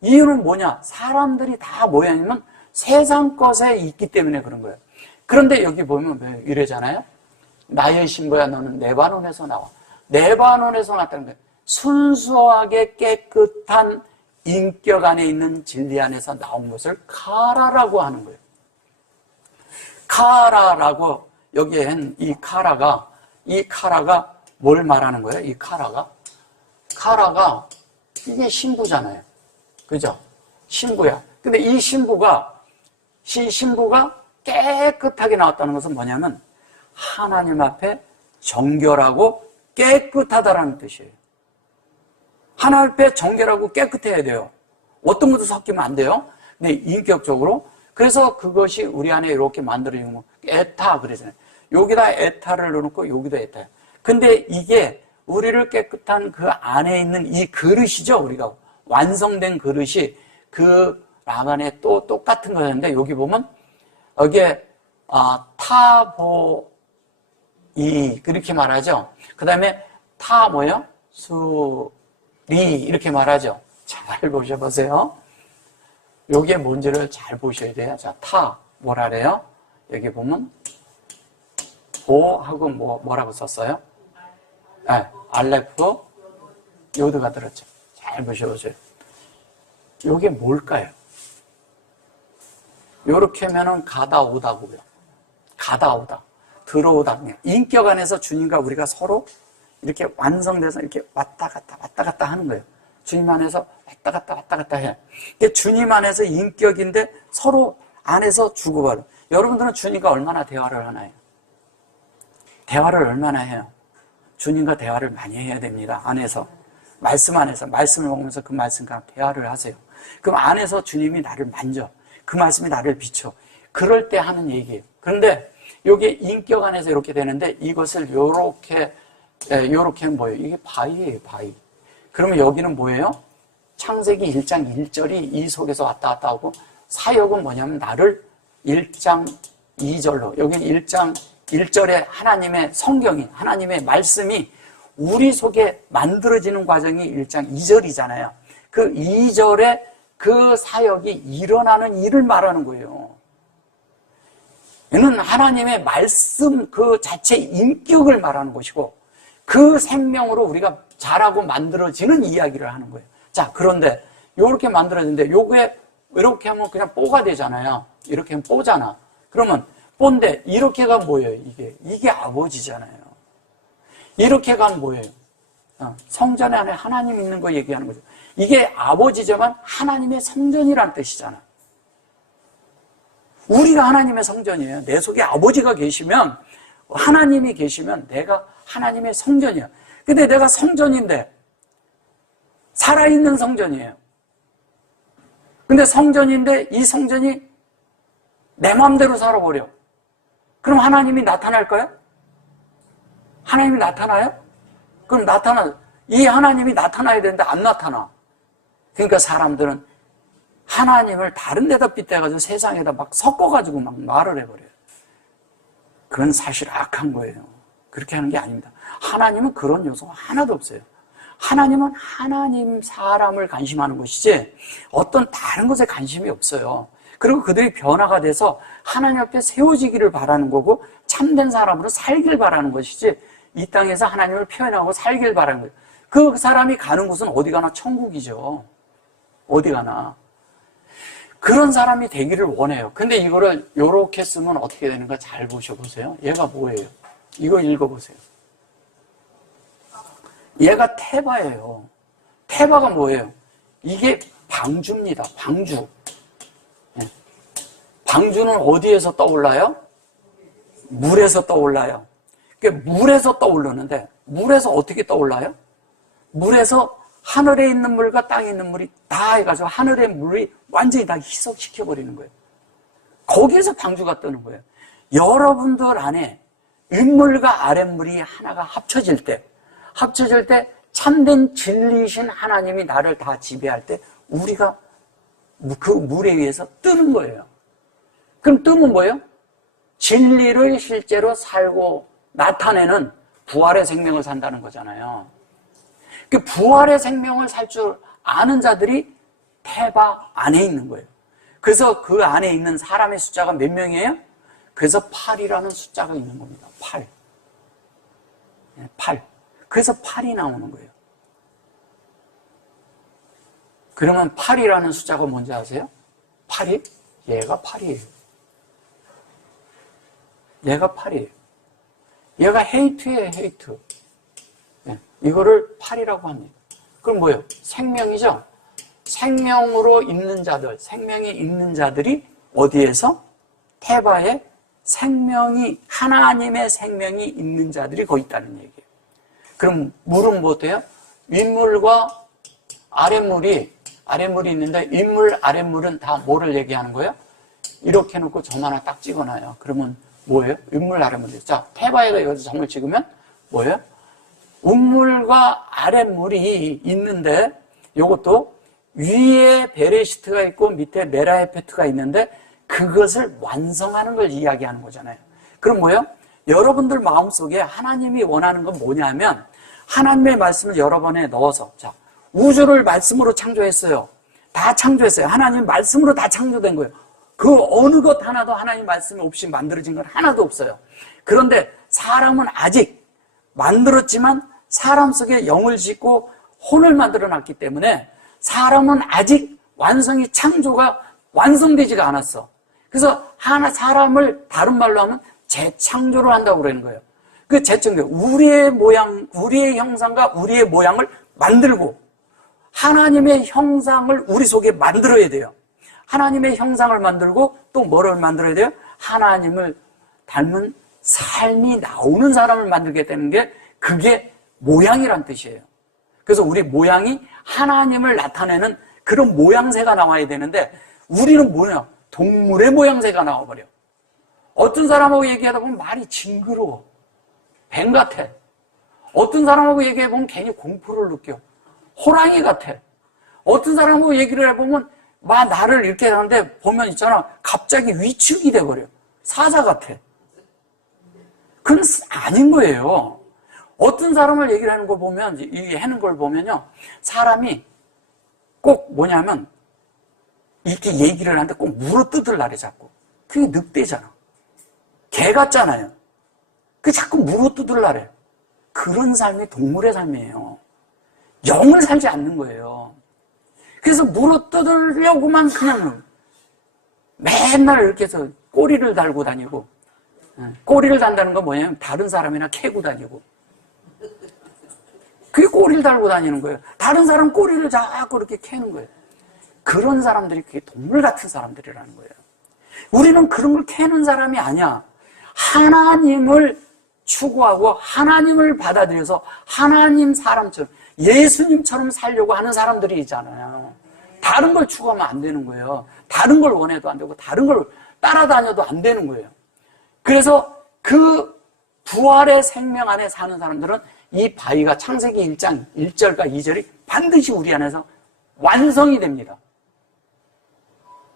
이유는 뭐냐? 사람들이 다 뭐냐면 세상 것에 있기 때문에 그런 거예요. 그런데 여기 보면 이래잖아요. 나의 신부야 너는 레바논에서 나와. 레바논에서 나왔다는 거예요. 순수하게 깨끗한 인격 안에 있는 진리 안에서 나온 것을 카라라고 하는 거예요. 카라라고 여기에 한 이 카라가 뭘 말하는 거예요? 이 카라가 이게 신부잖아요. 그죠? 신부야. 근데 이 신부가 깨끗하게 나왔다는 것은 뭐냐면 하나님 앞에 정결하고 깨끗하다라는 뜻이에요. 하나님 앞에 정결하고 깨끗해야 돼요. 어떤 것도 섞이면 안 돼요. 근데 인격적으로. 그래서 그것이 우리 안에 이렇게 만들어지는 거. 에타 그러잖아요. 여기다 에타를 넣어놓고 여기다 에타예요. 근데 이게 우리를 깨끗한 그 안에 있는 이 그릇이죠. 우리가 완성된 그릇이 그 랑 안에 또 똑같은 거였는데 여기 보면 여기에 타보이 그렇게 말하죠. 그 다음에 타 뭐예요? 수리 이렇게 말하죠. 잘 보셔보세요. 여기에 뭔지를 잘 보셔야 돼요. 자, 타 뭐라 그래요? 여기 보면 보하고 뭐라고 썼어요? 네, 알레프 요드가 들었죠. 잘 보셔보세요. 이게 뭘까요? 요렇게 하면은 가다 오다고요. 가다 오다. 들어오다. 인격 안에서 주님과 우리가 서로 이렇게 완성돼서 이렇게 왔다 갔다 하는 거예요. 주님 안에서 왔다 갔다 해. 이게 주님 안에서 인격인데 서로 안에서 주고받아. 여러분들은 주님과 얼마나 대화를 하나요? 대화를 얼마나 해요? 주님과 대화를 많이 해야 됩니다. 안에서. 말씀 안에서. 말씀을 먹으면서 그 말씀과 대화를 하세요. 그럼 안에서 주님이 나를 만져. 그 말씀이 나를 비춰. 그럴 때 하는 얘기예요. 그런데 이게 인격 안에서 이렇게 되는데 이것을 요렇게 뭐예요? 이게 바위예요, 바위. 그러면 여기는 뭐예요? 창세기 1장 1절이 이 속에서 왔다 갔다 하고 사역은 뭐냐면 나를 1장 2절로 여기는 1장 1절에 하나님의 성경이 하나님의 말씀이 우리 속에 만들어지는 과정이 1장 2절이잖아요. 그 2절에 그 사역이 일어나는 일을 말하는 거예요. 이는 하나님의 말씀 그 자체 인격을 말하는 것이고 그 생명으로 우리가 자라고 만들어지는 이야기를 하는 거예요. 자, 그런데 이렇게 만들어지는데 요게 이렇게 하면 그냥 뽀가 되잖아요. 이렇게 하면 뽀잖아. 그러면 뽀인데 이렇게가 뭐예요? 이게 아버지잖아요. 이렇게 가면 뭐예요? 성전 안에 하나님 있는 거 얘기하는 거죠. 이게 아버지지만 하나님의 성전이라는 뜻이잖아. 우리가 하나님의 성전이에요. 내 속에 아버지가 계시면, 하나님이 계시면 내가 하나님의 성전이야. 근데 내가 성전인데 살아있는 성전이에요. 근데 성전인데 이 성전이 내 마음대로 살아버려. 그럼 하나님이 나타날까요? 하나님이 나타나요? 그럼 이 하나님이 나타나야 되는데 안 나타나. 그러니까 사람들은 하나님을 다른 데다 빗대가지고 세상에다 막 섞어가지고 막 말을 해버려요. 그건 사실 악한 거예요. 그렇게 하는 게 아닙니다. 하나님은 그런 요소가 하나도 없어요. 하나님은 하나님 사람을 관심하는 것이지 어떤 다른 것에 관심이 없어요. 그리고 그들이 변화가 돼서 하나님 앞에 세워지기를 바라는 거고 참된 사람으로 살길 바라는 것이지 이 땅에서 하나님을 표현하고 살길 바라는 거예요. 그 사람이 가는 곳은 어디 가나 천국이죠. 어디 가나. 그런 사람이 되기를 원해요. 근데 이거를 이렇게 쓰면 어떻게 되는가 잘 보셔보세요. 얘가 뭐예요? 이거 읽어보세요. 얘가 테바예요. 테바가 뭐예요? 이게 방주입니다. 방주. 방주는 어디에서 떠올라요? 물에서 떠올라요. 물에서 떠오르는데 물에서 어떻게 떠올라요? 물에서 하늘에 있는 물과 땅에 있는 물이 다 해가지고 하늘의 물이 완전히 다 희석시켜버리는 거예요. 거기에서 방주가 뜨는 거예요. 여러분들 안에 윗물과 아랫물이 하나가 합쳐질 때 참된 진리이신 하나님이 나를 다 지배할 때 우리가 그 물에 의해서 뜨는 거예요. 그럼 뜨면 뭐예요? 진리를 실제로 살고 나타내는 부활의 생명을 산다는 거잖아요. 그 부활의 생명을 살 줄 아는 자들이 테바 안에 있는 거예요. 그래서 그 안에 있는 사람의 숫자가 몇 명이에요? 그래서 8이라는 숫자가 있는 겁니다. 8. 8. 그래서 8이 나오는 거예요. 그러면 8이라는 숫자가 뭔지 아세요? 8이? 얘가 8이에요. 얘가 8이에요. 얘가 헤이트예요, 헤이트. 이거를 8이라고 합니다. 그럼 뭐예요? 생명이죠? 생명으로 있는 자들, 생명이 있는 자들이 어디에서? 테바에 생명이, 하나님의 생명이 있는 자들이 거기 있다는 얘기예요. 그럼 물은 뭐 돼요? 윗물과 아랫물이 있는데 윗물, 아랫물은 다 뭐를 얘기하는 거예요? 이렇게 해놓고 점 하나 딱 찍어놔요. 그러면 뭐예요? 윗물, 아랫물이에요. 자, 테바에가 여기서 점을 찍으면 뭐예요? 윗물과 아랫물이 있는데 이것도 위에 베레시트가 있고 밑에 메라헤페트가 있는데 그것을 완성하는 걸 이야기하는 거잖아요. 그럼 뭐예요? 여러분들 마음속에 하나님이 원하는 건 뭐냐면 하나님의 말씀을 여러 번에 넣어서 자, 우주를 말씀으로 창조했어요. 다 창조했어요. 하나님 말씀으로 다 창조된 거예요. 그 어느 것 하나도 하나님 말씀 없이 만들어진 건 하나도 없어요. 그런데 사람은 아직 만들었지만 사람 속에 영을 짓고 혼을 만들어놨기 때문에 사람은 아직 완성이 창조가 완성되지가 않았어. 그래서 사람을 다른 말로 하면 재창조를 한다고 그러는 거예요. 그 재창조, 우리의 모양, 우리의 형상과 우리의 모양을 만들고 하나님의 형상을 우리 속에 만들어야 돼요. 하나님의 형상을 만들고 또 뭐를 만들어야 돼요? 하나님을 닮은 삶이 나오는 사람을 만들게 되는 게 그게 모양이란 뜻이에요. 그래서 우리 모양이 하나님을 나타내는 그런 모양새가 나와야 되는데 우리는 뭐냐? 동물의 모양새가 나와버려. 어떤 사람하고 얘기하다 보면 말이 징그러워. 뱀 같아. 어떤 사람하고 얘기해보면 괜히 공포를 느껴. 호랑이 같아. 어떤 사람하고 얘기를 해보면 막 나를 이렇게 하는데 보면 있잖아. 갑자기 위축이 돼버려. 사자 같아. 그건 아닌 거예요. 어떤 사람을 얘기를 하는 거 보면, 이 하는 걸 보면요. 사람이 꼭 뭐냐면, 이렇게 얘기를 하는데 꼭 물어뜯으려래, 자꾸. 그게 늑대잖아. 개 같잖아요. 그 자꾸 물어뜯으려래. 그런 삶이 동물의 삶이에요. 영을 살지 않는 거예요. 그래서 물어뜯으려고만 그냥 맨날 이렇게 해서 꼬리를 달고 다니고, 꼬리를 단다는 건 뭐냐면 다른 사람이나 캐고 다니고, 그게 꼬리를 달고 다니는 거예요. 다른 사람 꼬리를 자꾸 이렇게 캐는 거예요. 그런 사람들이 그게 동물 같은 사람들이라는 거예요. 우리는 그런 걸 캐는 사람이 아니야. 하나님을 추구하고 하나님을 받아들여서 하나님 사람처럼 예수님처럼 살려고 하는 사람들이 있잖아요. 다른 걸 추구하면 안 되는 거예요. 다른 걸 원해도 안 되고 다른 걸 따라다녀도 안 되는 거예요. 그래서 그 부활의 생명 안에 사는 사람들은 이 바위가 창세기 1장 1절과 2절이 반드시 우리 안에서 완성이 됩니다.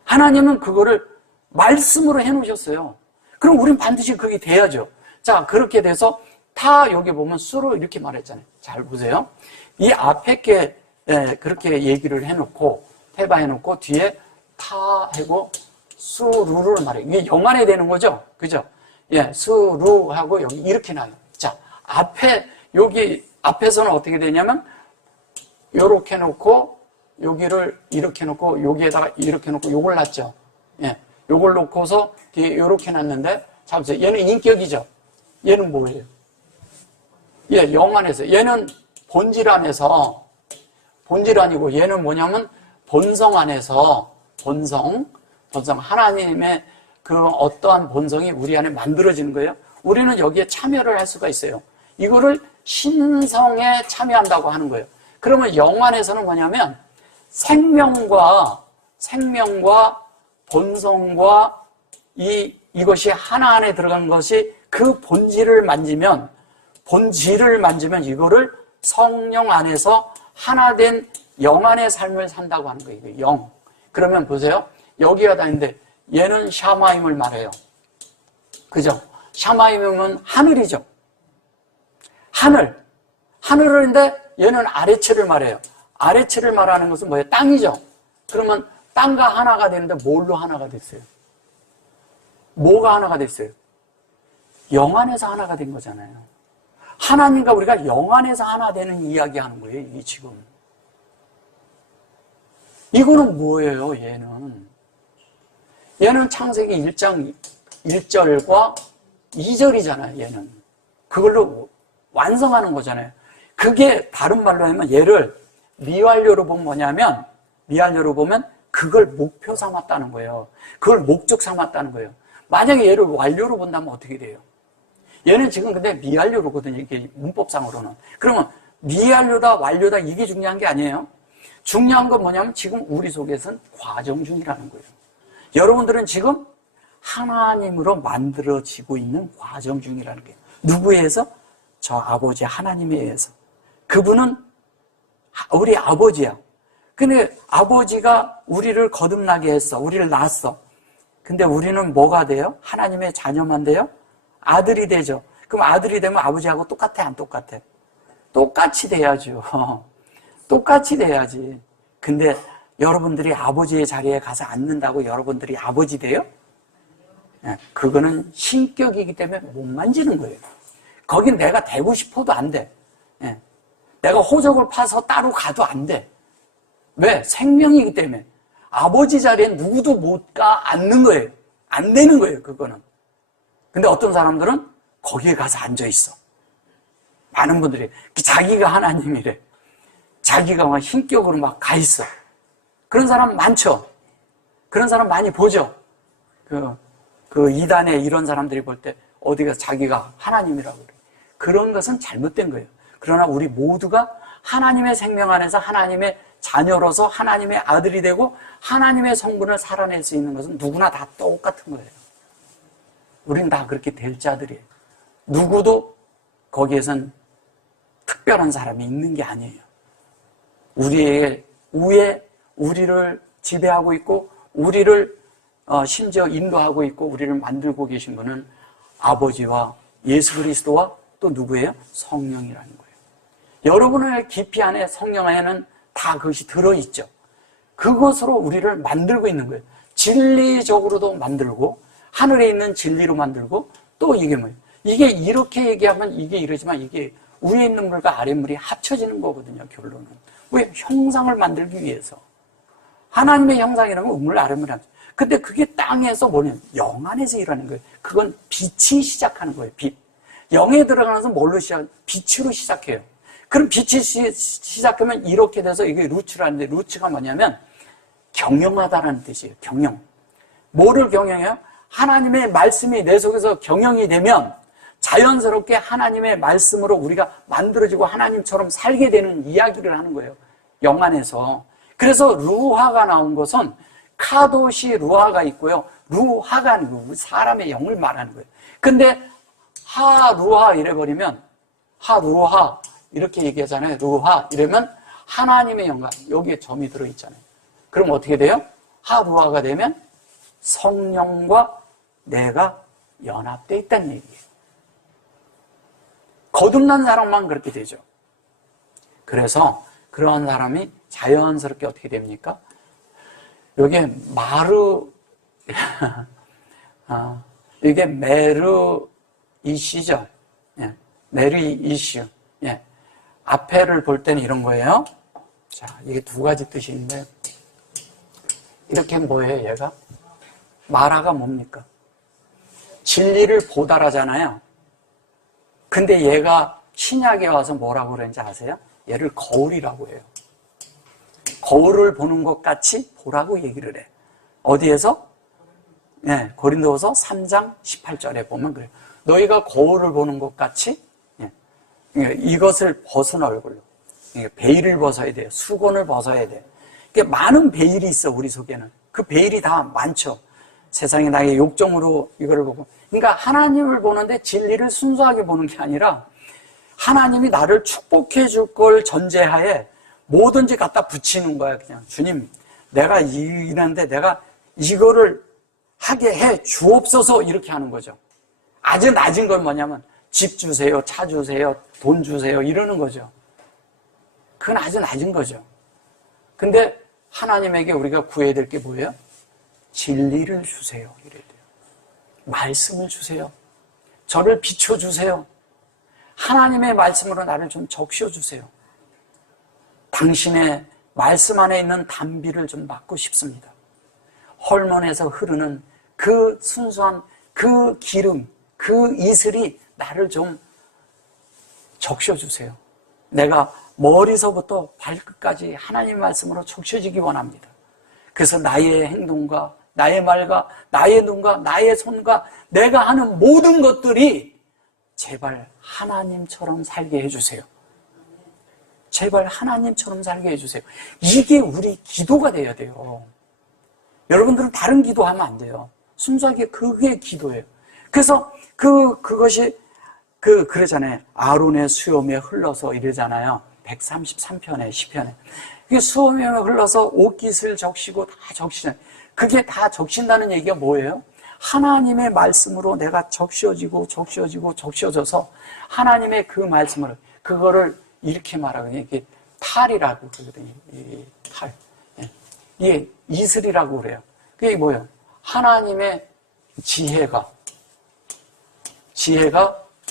하나님은 그거를 말씀으로 해놓으셨어요. 그럼 우린 반드시 그게 돼야죠. 자, 그렇게 돼서 타 여기 보면 수로 이렇게 말했잖아요. 잘 보세요. 이 앞에 게 그렇게 얘기를 해놓고 해봐해놓고 뒤에 타 하고 수루를 말해요. 이게 영안에 되는 거죠, 그죠? 예, 수루하고 여기 이렇게 나요. 자, 앞에 여기 앞에서는 어떻게 되냐면 요렇게 놓고 여기를 이렇게 놓고 여기에다가 이렇게 놓고 요걸 놨죠. 예, 요걸 놓고서 뒤에 요렇게 놨는데 자 보세요. 얘는 인격이죠. 얘는 뭐예요? 예, 영안에서 얘는 본질 안에서 본질 아니고 얘는 뭐냐면 본성 안에서 본성 하나님의 그 어떠한 본성이 우리 안에 만들어지는 거예요. 우리는 여기에 참여를 할 수가 있어요. 이거를 신성에 참여한다고 하는 거예요. 그러면 영안에서는 뭐냐면 생명과 본성과 이것이 하나 안에 들어간 것이 그 본질을 만지면 이거를 성령 안에서 하나 된 영안의 삶을 산다고 하는 거예요. 영. 그러면 보세요. 여기가 다니는데 얘는 샤마임을 말해요. 그죠? 샤마임은 하늘이죠. 하늘인데 얘는 아래치를 말해요. 아래치를 말하는 것은 뭐예요? 땅이죠. 그러면 땅과 하나가 되는데 뭘로 하나가 됐어요? 뭐가 하나가 됐어요? 영 안에서 하나가 된 거잖아요. 하나님과 우리가 영 안에서 하나 되는 이야기 하는 거예요, 이게 지금. 이거는 뭐예요, 얘는 창세기 1장 1절과 2절이잖아요, 얘는. 그걸로 완성하는 거잖아요. 그게 다른 말로 하면 얘를 미완료로 보면 뭐냐면, 미완료로 보면 그걸 목표 삼았다는 거예요. 그걸 목적 삼았다는 거예요. 만약에 얘를 완료로 본다면 어떻게 돼요? 얘는 지금 근데 미완료로거든요, 이게 문법상으로는. 그러면 미완료다, 완료다, 이게 중요한 게 아니에요. 중요한 건 뭐냐면 지금 우리 속에서는 과정 중이라는 거예요. 여러분들은 지금 하나님으로 만들어지고 있는 과정 중이라는 거예요. 누구에 의해서? 저 아버지 하나님에 의해서. 그분은 우리 아버지야. 근데 아버지가 우리를 거듭나게 했어. 우리를 낳았어. 근데 우리는 뭐가 돼요? 하나님의 자녀만 돼요? 아들이 되죠. 그럼 아들이 되면 아버지하고 똑같아, 안 똑같아? 똑같이 돼야죠. 똑같이 돼야지. 근데 여러분들이 아버지의 자리에 가서 앉는다고 여러분들이 아버지 돼요? 그거는 신격이기 때문에 못 만지는 거예요. 거긴 내가 되고 싶어도 안 돼. 내가 호적을 파서 따로 가도 안 돼. 왜? 생명이기 때문에. 아버지 자리에 누구도 못 가 앉는 거예요. 안 되는 거예요, 그거는. 근데 어떤 사람들은 거기에 가서 앉아 있어. 많은 분들이 자기가 하나님이래. 자기가 막 신격으로 막 가 있어. 그런 사람 많죠. 그런 사람 많이 보죠. 그 이단에 이런 사람들이 볼 때 어디 가서 자기가 하나님이라고 그래. 그런 것은 잘못된 거예요. 그러나 우리 모두가 하나님의 생명 안에서 하나님의 자녀로서 하나님의 아들이 되고 하나님의 성분을 살아낼 수 있는 것은 누구나 다 똑같은 거예요. 우리는 다 그렇게 될 자들이에요. 누구도 거기에선 특별한 사람이 있는 게 아니에요. 우리의 위에 우리를 지배하고 있고 우리를 심지어 인도하고 있고 우리를 만들고 계신 분은 아버지와 예수 그리스도와 또 누구예요? 성령이라는 거예요. 여러분의 깊이 안에 성령 안에는 다 그것이 들어있죠. 그것으로 우리를 만들고 있는 거예요. 진리적으로도 만들고 하늘에 있는 진리로 만들고 또 이게 뭐예요? 이게 이렇게 얘기하면 이게 이러지만 이게 위에 있는 물과 아래 물이 합쳐지는 거거든요. 결론은. 왜? 형상을 만들기 위해서. 하나님의 형상이라는 건 우물 아래 물이 합쳐. 근데 그게 땅에서 뭐냐면 영 안에서 일하는 거예요. 그건 빛이 시작하는 거예요. 빛. 영에 들어가면서 뭘로 시작? 빛으로 시작해요. 그럼 빛이 시작하면 이렇게 돼서 이게 루츠라는데, 루츠가 뭐냐면 경영하다라는 뜻이에요. 경영. 뭐를 경영해요? 하나님의 말씀이 내 속에서 경영이 되면 자연스럽게 하나님의 말씀으로 우리가 만들어지고 하나님처럼 살게 되는 이야기를 하는 거예요. 영안에서. 그래서 루하가 나온 것은 카도시 루하가 있고요. 루하가 아니고 사람의 영을 말하는 거예요. 근데 하루하 이래버리면 하루하 이렇게 얘기하잖아요. 루하 이러면 하나님의 영광 여기에 점이 들어있잖아요. 그럼 어떻게 돼요? 하루하가 되면 성령과 내가 연합되어 있다는 얘기예요. 거듭난 사람만 그렇게 되죠. 그래서 그러한 사람이 자연스럽게 어떻게 됩니까? 여기에 이게 메르 이시죠. 예, 메르 이슈. 예. 앞에를 볼 때는 이런 거예요. 자, 이게 두 가지 뜻이 있는데, 이렇게 뭐예요, 얘가? 마라가 뭡니까? 진리를 보달하잖아요. 근데 얘가 신약에 와서 뭐라고 그러는지 아세요? 얘를 거울이라고 해요. 거울을 보는 것 같이 보라고 얘기를 해. 어디에서? 네, 고린도후서 3장 18절에 보면 그래요. 너희가 거울을 보는 것 같이 이것을 벗은 얼굴로 베일을 벗어야 돼요. 수건을 벗어야 돼요. 많은 베일이 있어 우리 속에는. 그 베일이 다 많죠. 세상에 나의 욕정으로 이거를 보고. 그러니까 하나님을 보는데 진리를 순수하게 보는 게 아니라 하나님이 나를 축복해 줄 걸 전제하에 뭐든지 갖다 붙이는 거야. 그냥 주님 내가 이러는데 내가 이거를 하게 해 주옵소서 이렇게 하는 거죠. 아주 낮은 건 뭐냐면 집 주세요, 차 주세요, 돈 주세요 이러는 거죠. 그건 아주 낮은 거죠. 근데 하나님에게 우리가 구해야 될 게 뭐예요? 진리를 주세요 이래야 돼요. 말씀을 주세요. 저를 비춰주세요. 하나님의 말씀으로 나를 좀 적셔주세요. 당신의 말씀 안에 있는 단비를 좀 맡고 싶습니다. 헐몬에서 흐르는 그 순수한 그 기름, 그 이슬이 나를 좀 적셔주세요. 내가 머리서부터 발끝까지 하나님 말씀으로 적셔지기 원합니다. 그래서 나의 행동과 나의 말과 나의 눈과 나의 손과 내가 하는 모든 것들이 제발 하나님처럼 살게 해주세요. 제발 하나님처럼 살게 해주세요. 이게 우리 기도가 돼야 돼요. 여러분들은 다른 기도하면 안 돼요. 순수하게 그게 기도예요. 그래서 그것이 그러잖아요. 아론의 수염에 흘러서 이러잖아요. 133편에, 10편에. 그게 수염에 흘러서 옷깃을 적시고 다 적시잖아요. 그게 다 적신다는 얘기가 뭐예요? 하나님의 말씀으로 내가 적셔져서 하나님의 그 말씀을, 그거를 이렇게 말하거든요. 이게 탈이라고 그러거든요. 이 탈. 이게 이슬이라고 그래요. 그게 뭐예요? 하나님의 지혜가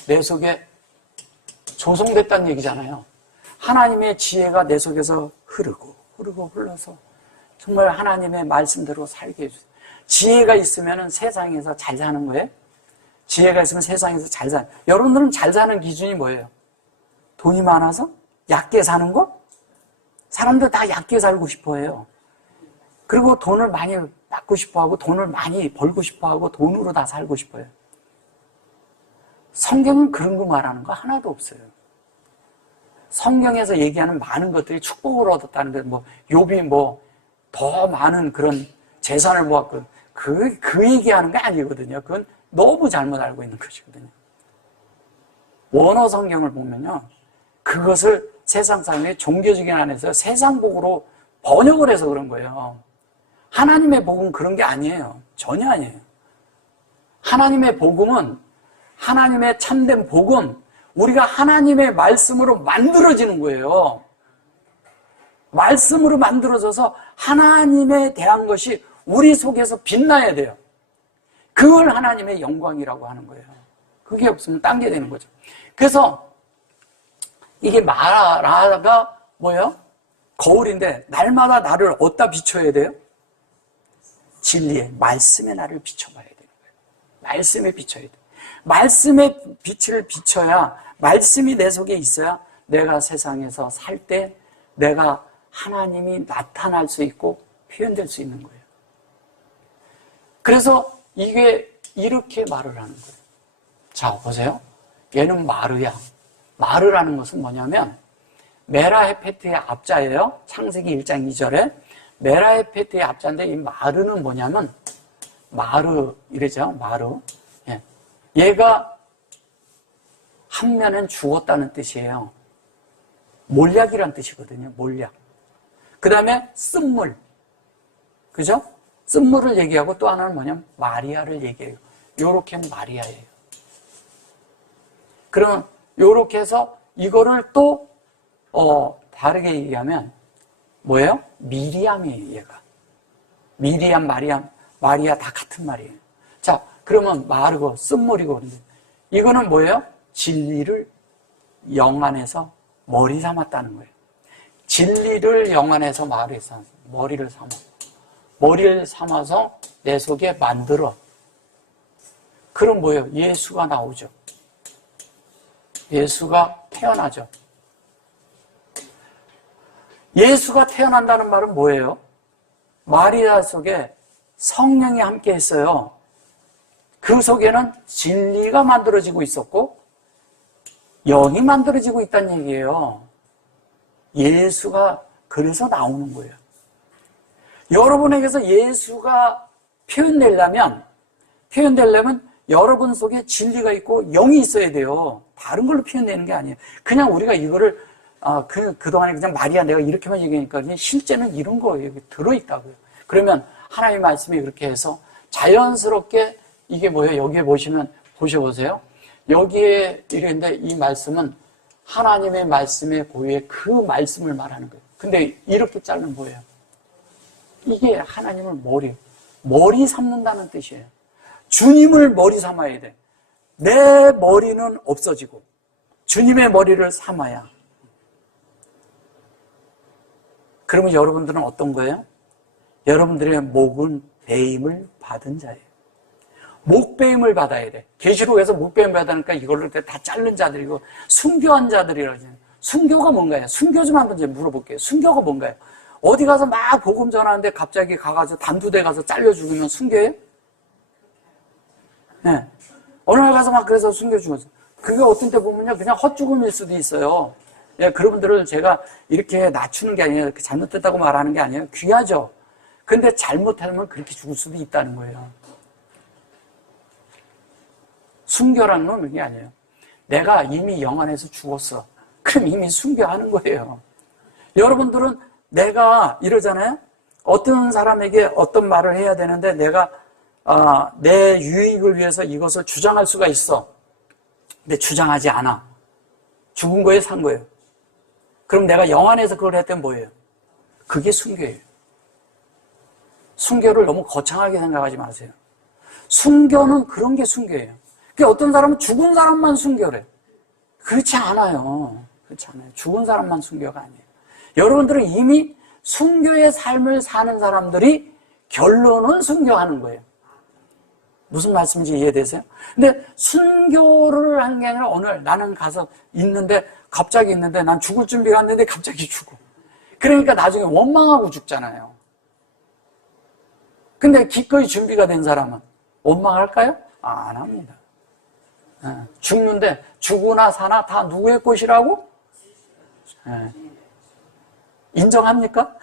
내 속에 조성됐다는 얘기잖아요. 하나님의 지혜가 내 속에서 흘러서 정말 하나님의 말씀대로 살게 해주세요. 지혜가 있으면 세상에서 잘 사는 거예요? 지혜가 있으면 세상에서 잘 사는. 여러분들은 잘 사는 기준이 뭐예요? 돈이 많아서? 얕게 사는 거? 사람들 다 얕게 살고 싶어 해요. 그리고 돈을 많이 받고 싶어 하고 돈을 많이 벌고 싶어 하고 돈으로 다 살고 싶어 해요. 성경은 그런 거 말하는 거 하나도 없어요. 성경에서 얘기하는 많은 것들이 축복을 얻었다는 데 욥이 더 많은 그런 재산을 모았고 그 얘기하는 게 아니거든요. 그건 너무 잘못 알고 있는 것이거든요. 원어 성경을 보면요. 그것을 세상 사람이 종교적인 안에서 세상복으로 번역을 해서 그런 거예요. 하나님의 복음은 그런 게 아니에요. 전혀 아니에요. 하나님의 복음은 하나님의 참된 복음, 우리가 하나님의 말씀으로 만들어지는 거예요. 말씀으로 만들어져서 하나님에 대한 것이 우리 속에서 빛나야 돼요. 그걸 하나님의 영광이라고 하는 거예요. 그게 없으면 딴 게 되는 거죠. 그래서 이게 마라가 뭐예요? 거울인데 날마다 나를 어디다 비춰야 돼요? 진리의 말씀에 나를 비춰봐야 되는 거예요. 말씀에 비춰야 돼요. 말씀의 빛을 비춰야, 말씀이 내 속에 있어야 내가 세상에서 살 때 내가 하나님이 나타날 수 있고 표현될 수 있는 거예요. 그래서 이게 이렇게 말을 하는 거예요. 자, 보세요. 얘는 마르야. 마르라는 것은 뭐냐면 메라헤페트의 앞자예요. 창세기 1장 2절에 메라헤페트의 앞자인데 이 마르는 뭐냐면 마르 이래죠. 마르. 예. 얘가 한 면은 죽었다는 뜻이에요. 몰약이란 뜻이거든요. 몰약. 그 다음에 쓴물. 그죠? 쓴물을 얘기하고 또 하나는 뭐냐면 마리아를 얘기해요. 요렇게 마리아예요. 그러면 요렇게 해서 이거를 또 다르게 얘기하면 뭐예요? 미리암이에요. 얘가. 미리암, 마리아 다 같은 말이에요. 자, 그러면 마르고 쓴물이고 그런데 이거는 뭐예요? 진리를 영 안에서 머리 삼았다는 거예요. 진리를 영 안에서 머리를 삼아. 머리를 삼아서 내 속에 만들어. 그럼 뭐예요? 예수가 나오죠. 예수가 태어나죠. 예수가 태어난다는 말은 뭐예요? 마리아 속에 성령이 함께 했어요. 그 속에는 진리가 만들어지고 있었고 영이 만들어지고 있다는 얘기예요. 예수가 그래서 나오는 거예요. 여러분에게서 예수가 표현되려면 여러분 속에 진리가 있고 영이 있어야 돼요. 다른 걸로 표현되는 게 아니에요. 그냥 우리가 이거를 그동안에 그냥 마리아 내가 이렇게만 얘기하니까 실제는 이런 거 여기 들어있다고요. 그러면 하나님의 말씀이 그렇게 해서 자연스럽게 이게 뭐예요? 여기에 보셔보세요. 여기에 이랬는데 이 말씀은 하나님의 말씀의 고유의 그 말씀을 말하는 거예요. 근데 이렇게 자르는 거예요. 이게 하나님을 머리 삼는다는 뜻이에요. 주님을 머리 삼아야 돼. 내 머리는 없어지고 주님의 머리를 삼아야. 그러면 여러분들은 어떤 거예요? 여러분들의 목은 배임을 받은 자예요. 목배임을 받아야 돼. 계시록에서 목배임 받으니까 이걸로 다 자른 자들이고 순교한 자들이라고 하잖아요. 순교가 뭔가요? 순교 좀 한번 물어볼게요. 순교가 뭔가요? 어디 가서 막 복음 전하는데 갑자기 가가지고 단두대 가서 잘려 죽으면 순교예요? 네. 어느 날 가서 막 그래서 순교 죽었어. 그게 어떤 때 보면요, 그냥 헛죽음일 수도 있어요. 예, 그분들을 제가 이렇게 낮추는 게 아니에요. 잘못됐다고 말하는 게 아니에요. 귀하죠. 근데 잘못하면 그렇게 죽을 수도 있다는 거예요. 순교라는 건 그게 아니에요. 내가 이미 영 안에서 죽었어. 그럼 이미 순교하는 거예요. 여러분들은 내가 이러잖아요. 어떤 사람에게 어떤 말을 해야 되는데 내가 내 유익을 위해서 이것을 주장할 수가 있어. 근데 주장하지 않아. 죽은 거예요, 산 거예요? 그럼 내가 영 안에서 그걸 했더니 뭐예요? 그게 순교예요. 순교를 너무 거창하게 생각하지 마세요. 순교는 그런 게 순교예요. 그러니까 어떤 사람은 죽은 사람만 순교래. 그렇지 않아요. 그렇지 않아요. 죽은 사람만 순교가 아니에요. 여러분들은 이미 순교의 삶을 사는 사람들이 결론은 순교하는 거예요. 무슨 말씀인지 이해되세요? 근데 순교를 하는 게 아니라 오늘 나는 가서 갑자기 있는데 난 죽을 준비가 안 됐는데 갑자기 죽어. 그러니까 나중에 원망하고 죽잖아요. 근데 기꺼이 준비가 된 사람은 원망할까요? 안 합니다. 죽는데 죽으나 사나 다 누구의 것이라고? 인정합니까?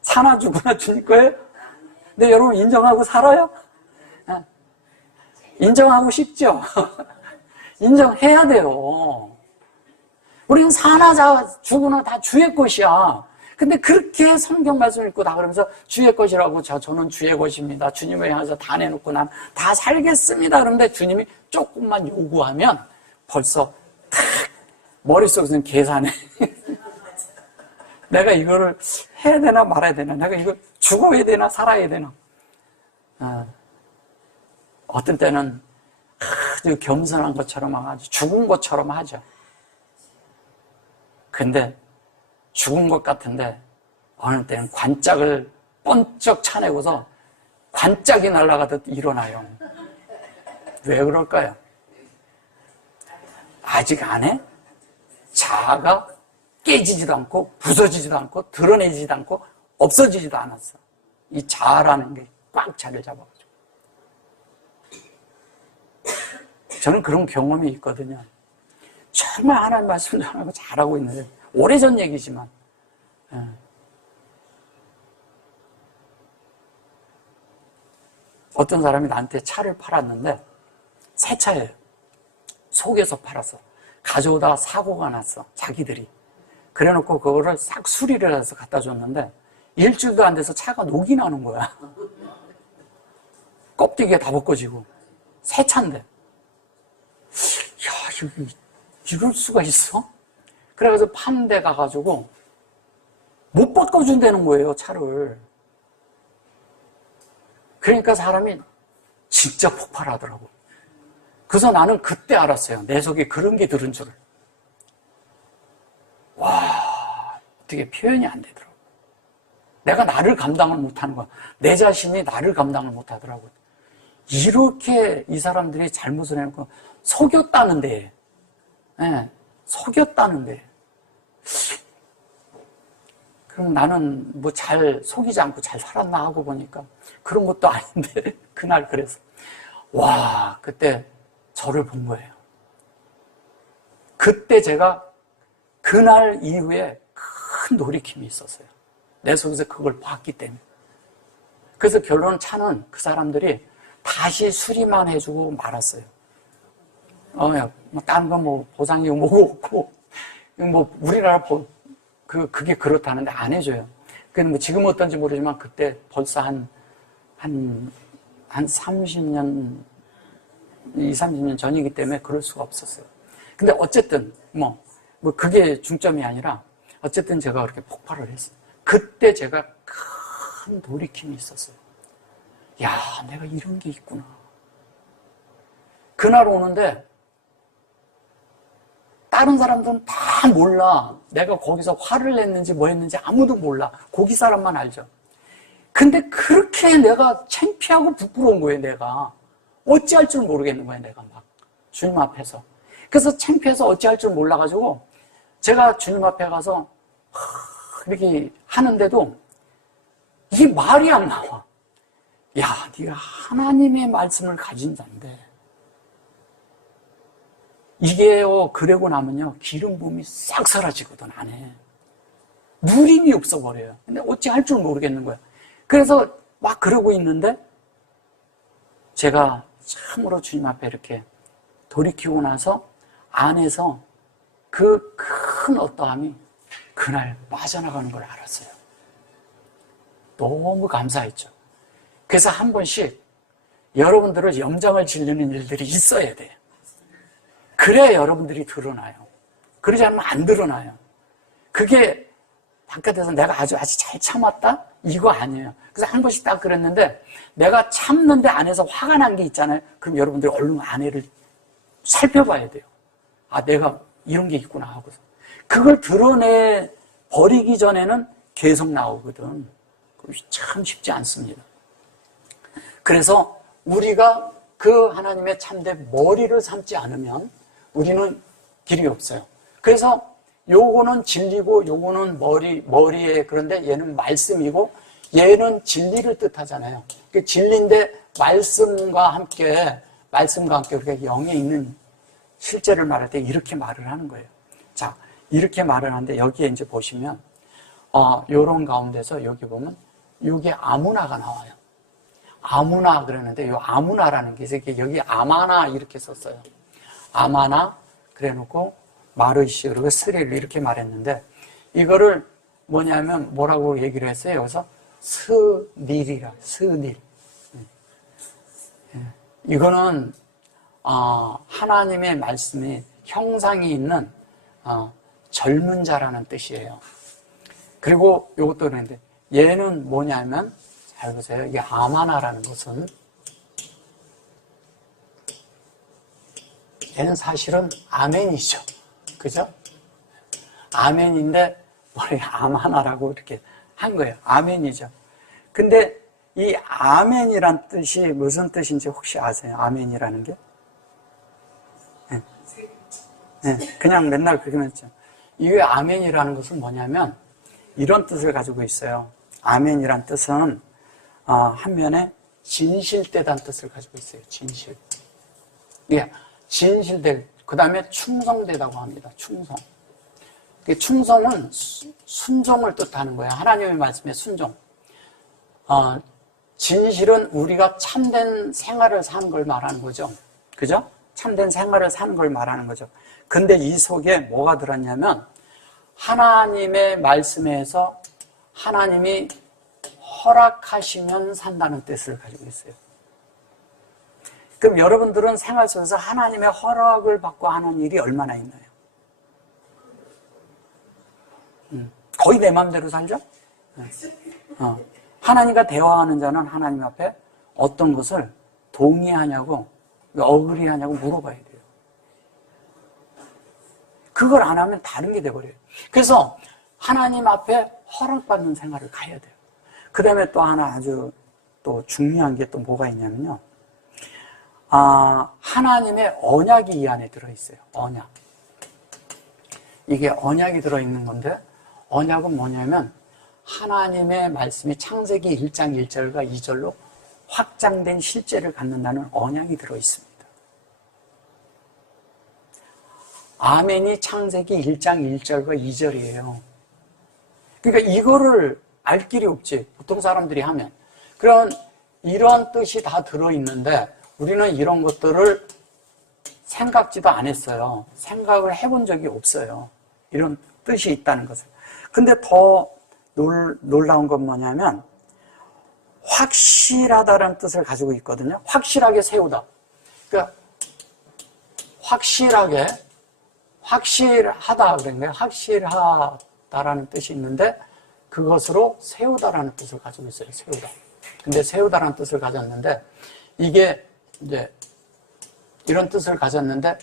사나 죽으나 주님 거예요? 근데 여러분 인정하고 살아요? 인정하고 싶죠? 인정해야 돼요. 우리는 사나 죽으나 다 주의 것이야. 근데 그렇게 성경 말씀 읽고 다 그러면서 주의 것이라고 저는 주의 것입니다. 주님을 향해서 다 내놓고 난 다 살겠습니다. 그런데 주님이 조금만 요구하면 벌써 탁 머릿속에서는 계산해. 내가 이거를 해야 되나 말아야 되나? 내가 이거 죽어야 되나 살아야 되나? 어떤 때는 아주 겸손한 것처럼 아주 죽은 것처럼 하죠. 근데 죽은 것 같은데 어느 때는 관짝을 번쩍 차내고서 관짝이 날아가듯 일어나요. 왜 그럴까요? 아직 안 해? 자아가 깨지지도 않고 부서지지도 않고 드러내지도 않고 없어지지도 않았어. 이 자아라는 게 꽉 자리를 잡아가지고. 저는 그런 경험이 있거든요. 정말 하나님 말씀 전하고 잘하고 있는데 오래전 얘기지만 어떤 사람이 나한테 차를 팔았는데 새 차예요. 속여서 팔았어. 가져오다가 사고가 났어. 자기들이. 그래놓고 그거를 싹 수리를 해서 갖다 줬는데 일주일도 안 돼서 차가 녹이 나는 거야. 껍데기가 다 벗겨지고 새 차인데. 야, 이럴 수가 있어? 그래가지고 파는 데 가가지고 못 바꿔준다는 거예요, 차를. 그러니까 사람이 진짜 폭발하더라고. 그래서 나는 그때 알았어요. 내 속에 그런 게 들은 줄을. 와, 어떻게 표현이 안 되더라고. 내가 나를 감당을 못하는 거야. 내 자신이 나를 감당을 못하더라고. 이렇게 이 사람들이 잘못을 해놓고 속였다는데, 네, 속였다는데. 그럼 나는 뭐 잘 속이지 않고 잘 살았나 하고 보니까 그런 것도 아닌데 그날 그래서 와, 그때 저를 본 거예요. 그때 제가 그날 이후에 큰 돌이킴이 있었어요. 내 속에서 그걸 봤기 때문에. 그래서 결론은 차는 그 사람들이 다시 수리만 해주고 말았어요. 다른 건 뭐 보상이 뭐고 없고, 뭐 우리나라 그게 그렇다는데 안 해줘요. 그건 뭐 지금 어떤지 모르지만 그때 벌써 한 30년, 30년 전이기 때문에 그럴 수가 없었어요. 근데 어쨌든 그게 중점이 아니라 어쨌든 제가 그렇게 폭발을 했어요. 그때 제가 큰 돌이킴이 있었어요. 야, 내가 이런 게 있구나. 그날 오는데 다른 사람들은 다 몰라. 내가 거기서 화를 냈는지 뭐 했는지 아무도 몰라. 거기 사람만 알죠. 근데 그렇게 내가 창피하고 부끄러운 거예요, 내가. 어찌할 줄 모르겠는 거예요, 내가 막. 주님 앞에서. 그래서 창피해서 어찌할 줄 몰라가지고 제가 주님 앞에 가서 이렇게 하는데도 이게 말이 안 나와. 야, 네가 하나님의 말씀을 가진 자인데 이게요, 그러고 나면요, 기름 부음이 싹 사라지거든, 안에. 누림이 없어버려요. 근데 어찌 할 줄 모르겠는 거야. 그래서 막 그러고 있는데, 제가 참으로 주님 앞에 이렇게 돌이키고 나서 안에서 그 큰 어떠함이 그날 빠져나가는 걸 알았어요. 너무 감사했죠. 그래서 한 번씩 여러분들은 염장을 지르는 일들이 있어야 돼요. 그래야 여러분들이 드러나요. 그러지 않으면 안 드러나요. 그게 바깥에서 내가 아주 잘 참았다? 이거 아니에요. 그래서 한 번씩 딱 그랬는데 내가 참는데 안에서 화가 난 게 있잖아요. 그럼 여러분들이 얼른 안에를 살펴봐야 돼요. 아, 내가 이런 게 있구나 하고서. 그걸 드러내 버리기 전에는 계속 나오거든. 참 쉽지 않습니다. 그래서 우리가 그 하나님의 참된 머리를 삼지 않으면 우리는 길이 없어요. 그래서 요거는 진리고 요거는 머리에, 그런데 얘는 말씀이고 얘는 진리를 뜻하잖아요. 그 진리인데 말씀과 함께 우리가 영에 있는 실제를 말할 때 이렇게 말을 하는 거예요. 자, 이렇게 말을 하는데 여기에 이제 보시면 요런 가운데서 여기 보면 요게 아무나가 나와요. 아무나 그러는데 요 아무나라는 게 여기 아마나 이렇게 썼어요. 아마나 그래놓고 마르시 그리고 스릴 이렇게 말했는데 이거를 뭐냐면 뭐라고 얘기를 했어요. 여기서 스닐이라 스닐. 이거는 하나님의 말씀이 형상이 있는 젊은 자라는 뜻이에요. 그리고 이것도 그랬는데 얘는 뭐냐면 잘 보세요. 이게 아마나라는 것은 얘는 사실은 아멘이죠. 그죠? 아멘인데 머리 아마나라고 이렇게 한 거예요. 아멘이죠. 근데 이 아멘이란 뜻이 무슨 뜻인지 혹시 아세요? 아멘이라는 게? 네. 네. 그냥 맨날 그렇게 했죠. 이게 아멘이라는 것은 뭐냐면 이런 뜻을 가지고 있어요. 아멘이란 뜻은 한 면에 진실되다는 뜻을 가지고 있어요. 진실. 예, 진실될. 그 다음에 충성되다고 합니다. 충성. 충성은 순종을 뜻하는 거예요. 하나님의 말씀에 순종. 진실은 우리가 참된 생활을 사는 걸 말하는 거죠. 그죠? 참된 생활을 사는 걸 말하는 거죠. 근데 이 속에 뭐가 들었냐면 하나님의 말씀에서 하나님이 허락하시면 산다는 뜻을 가지고 있어요. 그럼 여러분들은 생활 속에서 하나님의 허락을 받고 하는 일이 얼마나 있나요? 거의 내 마음대로 살죠? 하나님과 대화하는 자는 하나님 앞에 어떤 것을 동의하냐고, 어그리하냐고 물어봐야 돼요. 그걸 안 하면 다른 게 돼버려요. 그래서 하나님 앞에 허락받는 생활을 가야 돼요. 그 다음에 또 하나 아주 또 중요한 게 또 뭐가 있냐면요. 하나님의 언약이 이 안에 들어있어요. 언약. 이게 언약이 들어있는 건데, 언약은 뭐냐면 하나님의 말씀이 창세기 1장 1절과 2절로 확장된 실제를 갖는다는 언약이 들어있습니다. 아멘이 창세기 1장 1절과 2절이에요. 그러니까 이거를 알 길이 없지. 보통 사람들이 하면. 그런 이런 뜻이 다 들어있는데 우리는 이런 것들을 생각지도 안 했어요. 생각을 해본 적이 없어요. 이런 뜻이 있다는 것을. 근데 더 놀라운 건 뭐냐면 확실하다라는 뜻을 가지고 있거든요. 확실하게 세우다. 그러니까 확실하다 그런 거예요. 확실하다라는 뜻이 있는데 그것으로 세우다라는 뜻을 가지고 있어요. 세우다. 근데 세우다라는 뜻을 가졌는데 이게 이제 이런 뜻을 가졌는데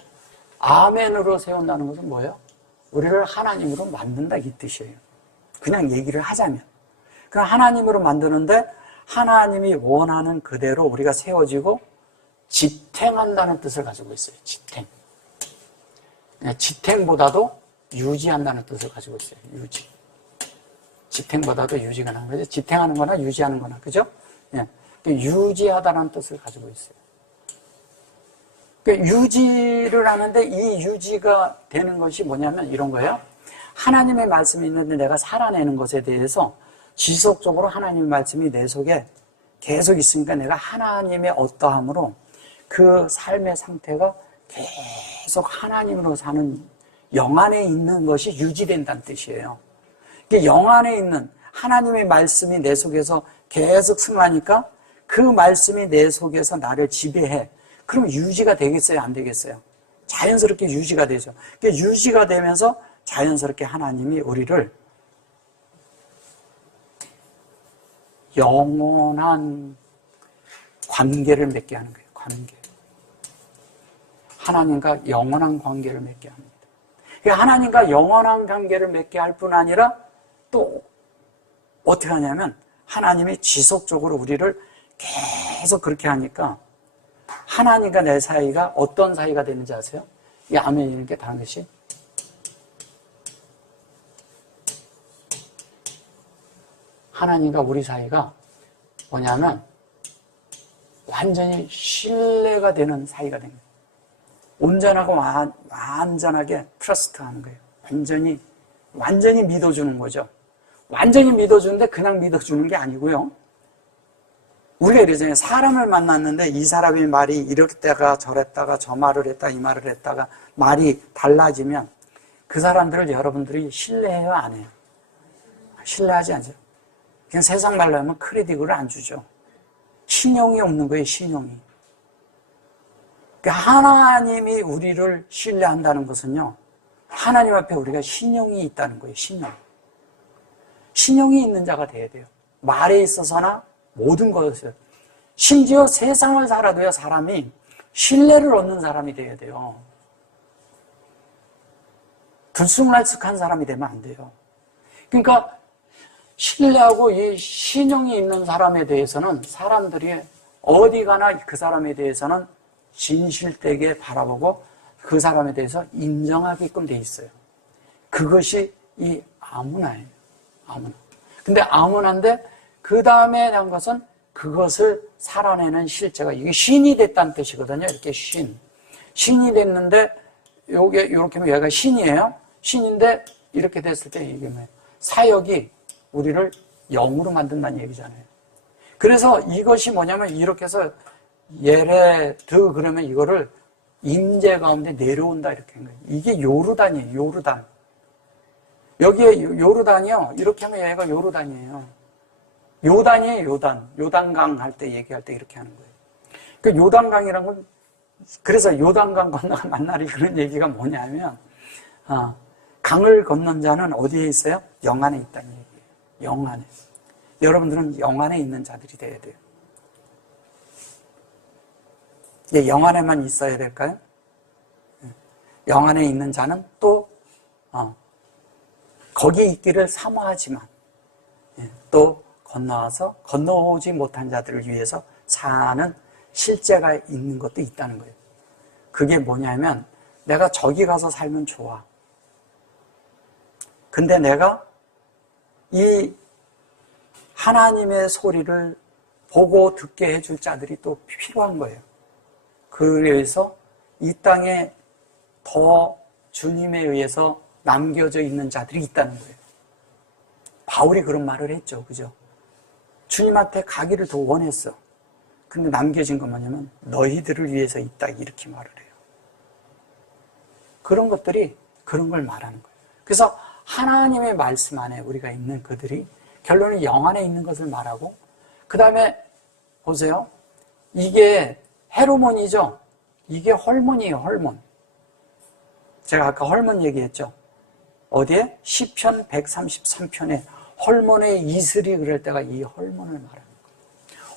아멘으로 세운다는 것은 뭐예요? 우리를 하나님으로 만든다 이 뜻이에요. 그냥 얘기를 하자면. 그럼 하나님으로 만드는데 하나님이 원하는 그대로 우리가 세워지고 지탱한다는 뜻을 가지고 있어요. 지탱. 지탱보다도 유지한다는 뜻을 가지고 있어요. 유지. 지탱보다도 유지가 나는 거죠. 지탱하는 거나 유지하는 거나. 그죠? 예. 유지하다는 뜻을 가지고 있어요. 유지를 하는데 이 유지가 되는 것이 뭐냐면 이런 거예요. 하나님의 말씀이 있는데 내가 살아내는 것에 대해서 지속적으로 하나님의 말씀이 내 속에 계속 있으니까 내가 하나님의 어떠함으로 그 삶의 상태가 계속 하나님으로 사는 영 안에 있는 것이 유지된다는 뜻이에요. 영 안에 있는 하나님의 말씀이 내 속에서 계속 승하니까 그 말씀이 내 속에서 나를 지배해. 그럼 유지가 되겠어요? 안 되겠어요? 자연스럽게 유지가 되죠. 유지가 되면서 자연스럽게 하나님이 우리를 영원한 관계를 맺게 하는 거예요. 관계. 하나님과 영원한 관계를 맺게 합니다. 하나님과 영원한 관계를 맺게 할 뿐 아니라 또 어떻게 하냐면 하나님이 지속적으로 우리를 계속 그렇게 하니까 하나님과 내 사이가 어떤 사이가 되는지 아세요? 이 아멘이라는 게 다른 것이 하나님과 우리 사이가 뭐냐면 완전히 신뢰가 되는 사이가 된 거예요. 온전하고 완전하게 트러스트하는 거예요. 완전히 믿어주는 거죠. 완전히 믿어주는데 그냥 믿어주는 게 아니고요. 우리가 이러잖아요. 사람을 만났는데 이 사람의 말이 이랬다가 저랬다가 저 말을 했다 이 말을 했다가 말이 달라지면 그 사람들을 여러분들이 신뢰해요 안 해요? 신뢰하지 않죠. 그냥 세상 말로 하면 크레딧을 안 주죠. 신용이 없는 거예요. 신용이. 그러니까 하나님이 우리를 신뢰한다는 것은요. 하나님 앞에 우리가 신용이 있다는 거예요. 신용. 신용이 있는 자가 돼야 돼요. 말에 있어서나 모든 것을. 심지어 세상을 살아도요. 사람이 신뢰를 얻는 사람이 돼야 돼요. 들쑥날쑥한 사람이 되면 안 돼요. 그러니까 신뢰하고 이 신용이 있는 사람에 대해서는 사람들이 어디 가나 그 사람에 대해서는 진실되게 바라보고 그 사람에 대해서 인정하게끔 돼 있어요. 그것이 이 아무나예요. 아무나. 근데 아무나인데 그 다음에 난 것은 그것을 살아내는 실제가 이게 신이 됐다는 뜻이거든요. 이렇게 신이 됐는데 요게 이렇게 하면 얘가 신이에요. 신인데 이렇게 됐을 때 이게 뭐예요? 사역이 우리를 영으로 만든다는 얘기잖아요. 그래서 이것이 뭐냐면 이렇게 해서 예레드 그러면 이거를 임재 가운데 내려온다 이렇게 한 거예요. 이게 요르단이에요. 요르단. 여기에 요르단이요. 이렇게 하면 얘가 요르단이에요. 요단이에요. 요단. 요단강 할 때 얘기할 때 이렇게 하는 거예요. 그 요단강이란 건 그래서 요단강 건너가 만나리 그런 얘기가 뭐냐면 강을 건넌 자는 어디에 있어요? 영 안에 있다는 얘기예요. 영 안에. 여러분들은 영 안에 있는 자들이 돼야 돼요. 영 안에만 있어야 될까요? 영 안에 있는 자는 또 거기에 있기를 사모하지만 또 건너와서 건너오지 못한 자들을 위해서 사는 실제가 있는 것도 있다는 거예요. 그게 뭐냐면 내가 저기 가서 살면 좋아. 근데 내가 이 하나님의 소리를 보고 듣게 해줄 자들이 또 필요한 거예요. 그래서 이 땅에 더 주님에 의해서 남겨져 있는 자들이 있다는 거예요. 바울이 그런 말을 했죠. 그죠? 주님한테 가기를 더 원했어. 근데 남겨진 건 뭐냐면 너희들을 위해서 있다 이렇게 말을 해요. 그런 것들이 그런 걸 말하는 거예요. 그래서 하나님의 말씀 안에 우리가 있는 그들이 결론은 영 안에 있는 것을 말하고 그 다음에 보세요. 이게 헤르몬이죠. 이게 헐몬이에요. 헐몬. 제가 아까 헐몬 얘기했죠. 어디에? 시편 133편에 헐몬의 이슬이 그럴 때가 이 헐몬을 말하는 거예요.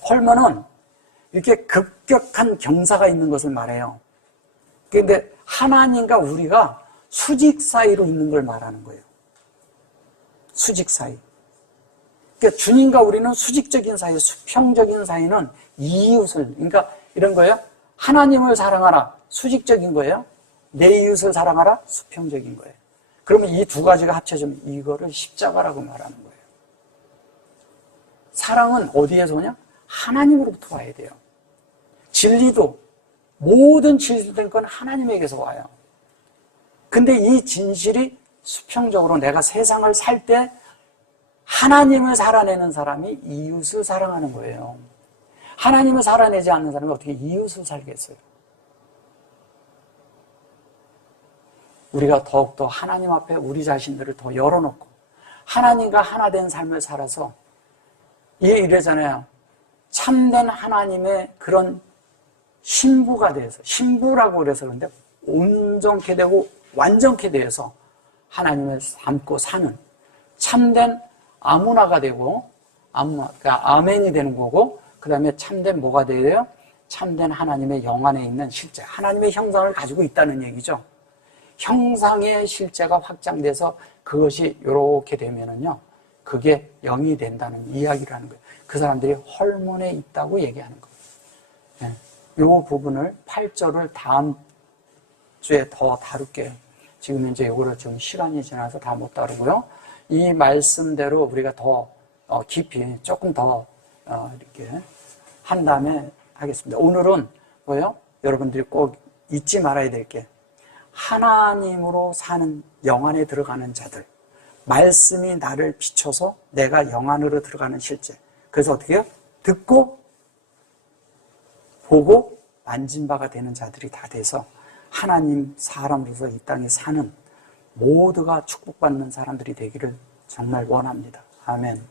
헐몬은 이렇게 급격한 경사가 있는 것을 말해요. 그런데 하나님과 우리가 수직 사이로 있는 걸 말하는 거예요. 수직 사이. 그러니까 주님과 우리는 수직적인 사이, 수평적인 사이는 이웃을, 그러니까 이런 거예요. 하나님을 사랑하라. 수직적인 거예요. 내 이웃을 사랑하라. 수평적인 거예요. 그러면 이 두 가지가 합쳐지면 이거를 십자가라고 말하는 거예요. 사랑은 어디에서 오냐? 하나님으로부터 와야 돼요. 진리도 모든 진실된 건 하나님에게서 와요. 근데 이 진실이 수평적으로 내가 세상을 살 때 하나님을 살아내는 사람이 이웃을 사랑하는 거예요. 하나님을 살아내지 않는 사람이 어떻게 이웃을 살겠어요? 우리가 더욱더 하나님 앞에 우리 자신들을 더 열어놓고 하나님과 하나 된 삶을 살아서 이래잖아요. 참된 하나님의 그런 신부가 돼서, 신부라고 그래서 그런데 온전케 되고 완전케 되어서 하나님을 닮고 사는 참된 아무나가 되고, 그러니까 아멘이 되는 거고, 그 다음에 참된 뭐가 돼요? 참된 하나님의 영 안에 있는 실제, 하나님의 형상을 가지고 있다는 얘기죠. 형상의 실제가 확장돼서 그것이 이렇게 되면은요, 그게 영이 된다는 이야기를 하는 거예요. 그 사람들이 헐몬에 있다고 얘기하는 거예요. 이 부분을 8절을 다음 주에 더 다룰게요. 지금 이제 이거를 지금 시간이 지나서 다 못 다루고요. 이 말씀대로 우리가 더 깊이 조금 더 이렇게 한 다음에 하겠습니다. 오늘은 뭐예요? 여러분들이 꼭 잊지 말아야 될 게 하나님으로 사는 영 안에 들어가는 자들, 말씀이 나를 비춰서 내가 영 안으로 들어가는 실제. 그래서 어떻게 해요? 듣고 보고 만진 바가 되는 자들이 다 돼서 하나님 사람으로서 이 땅에 사는 모두가 축복받는 사람들이 되기를 정말 원합니다. 아멘.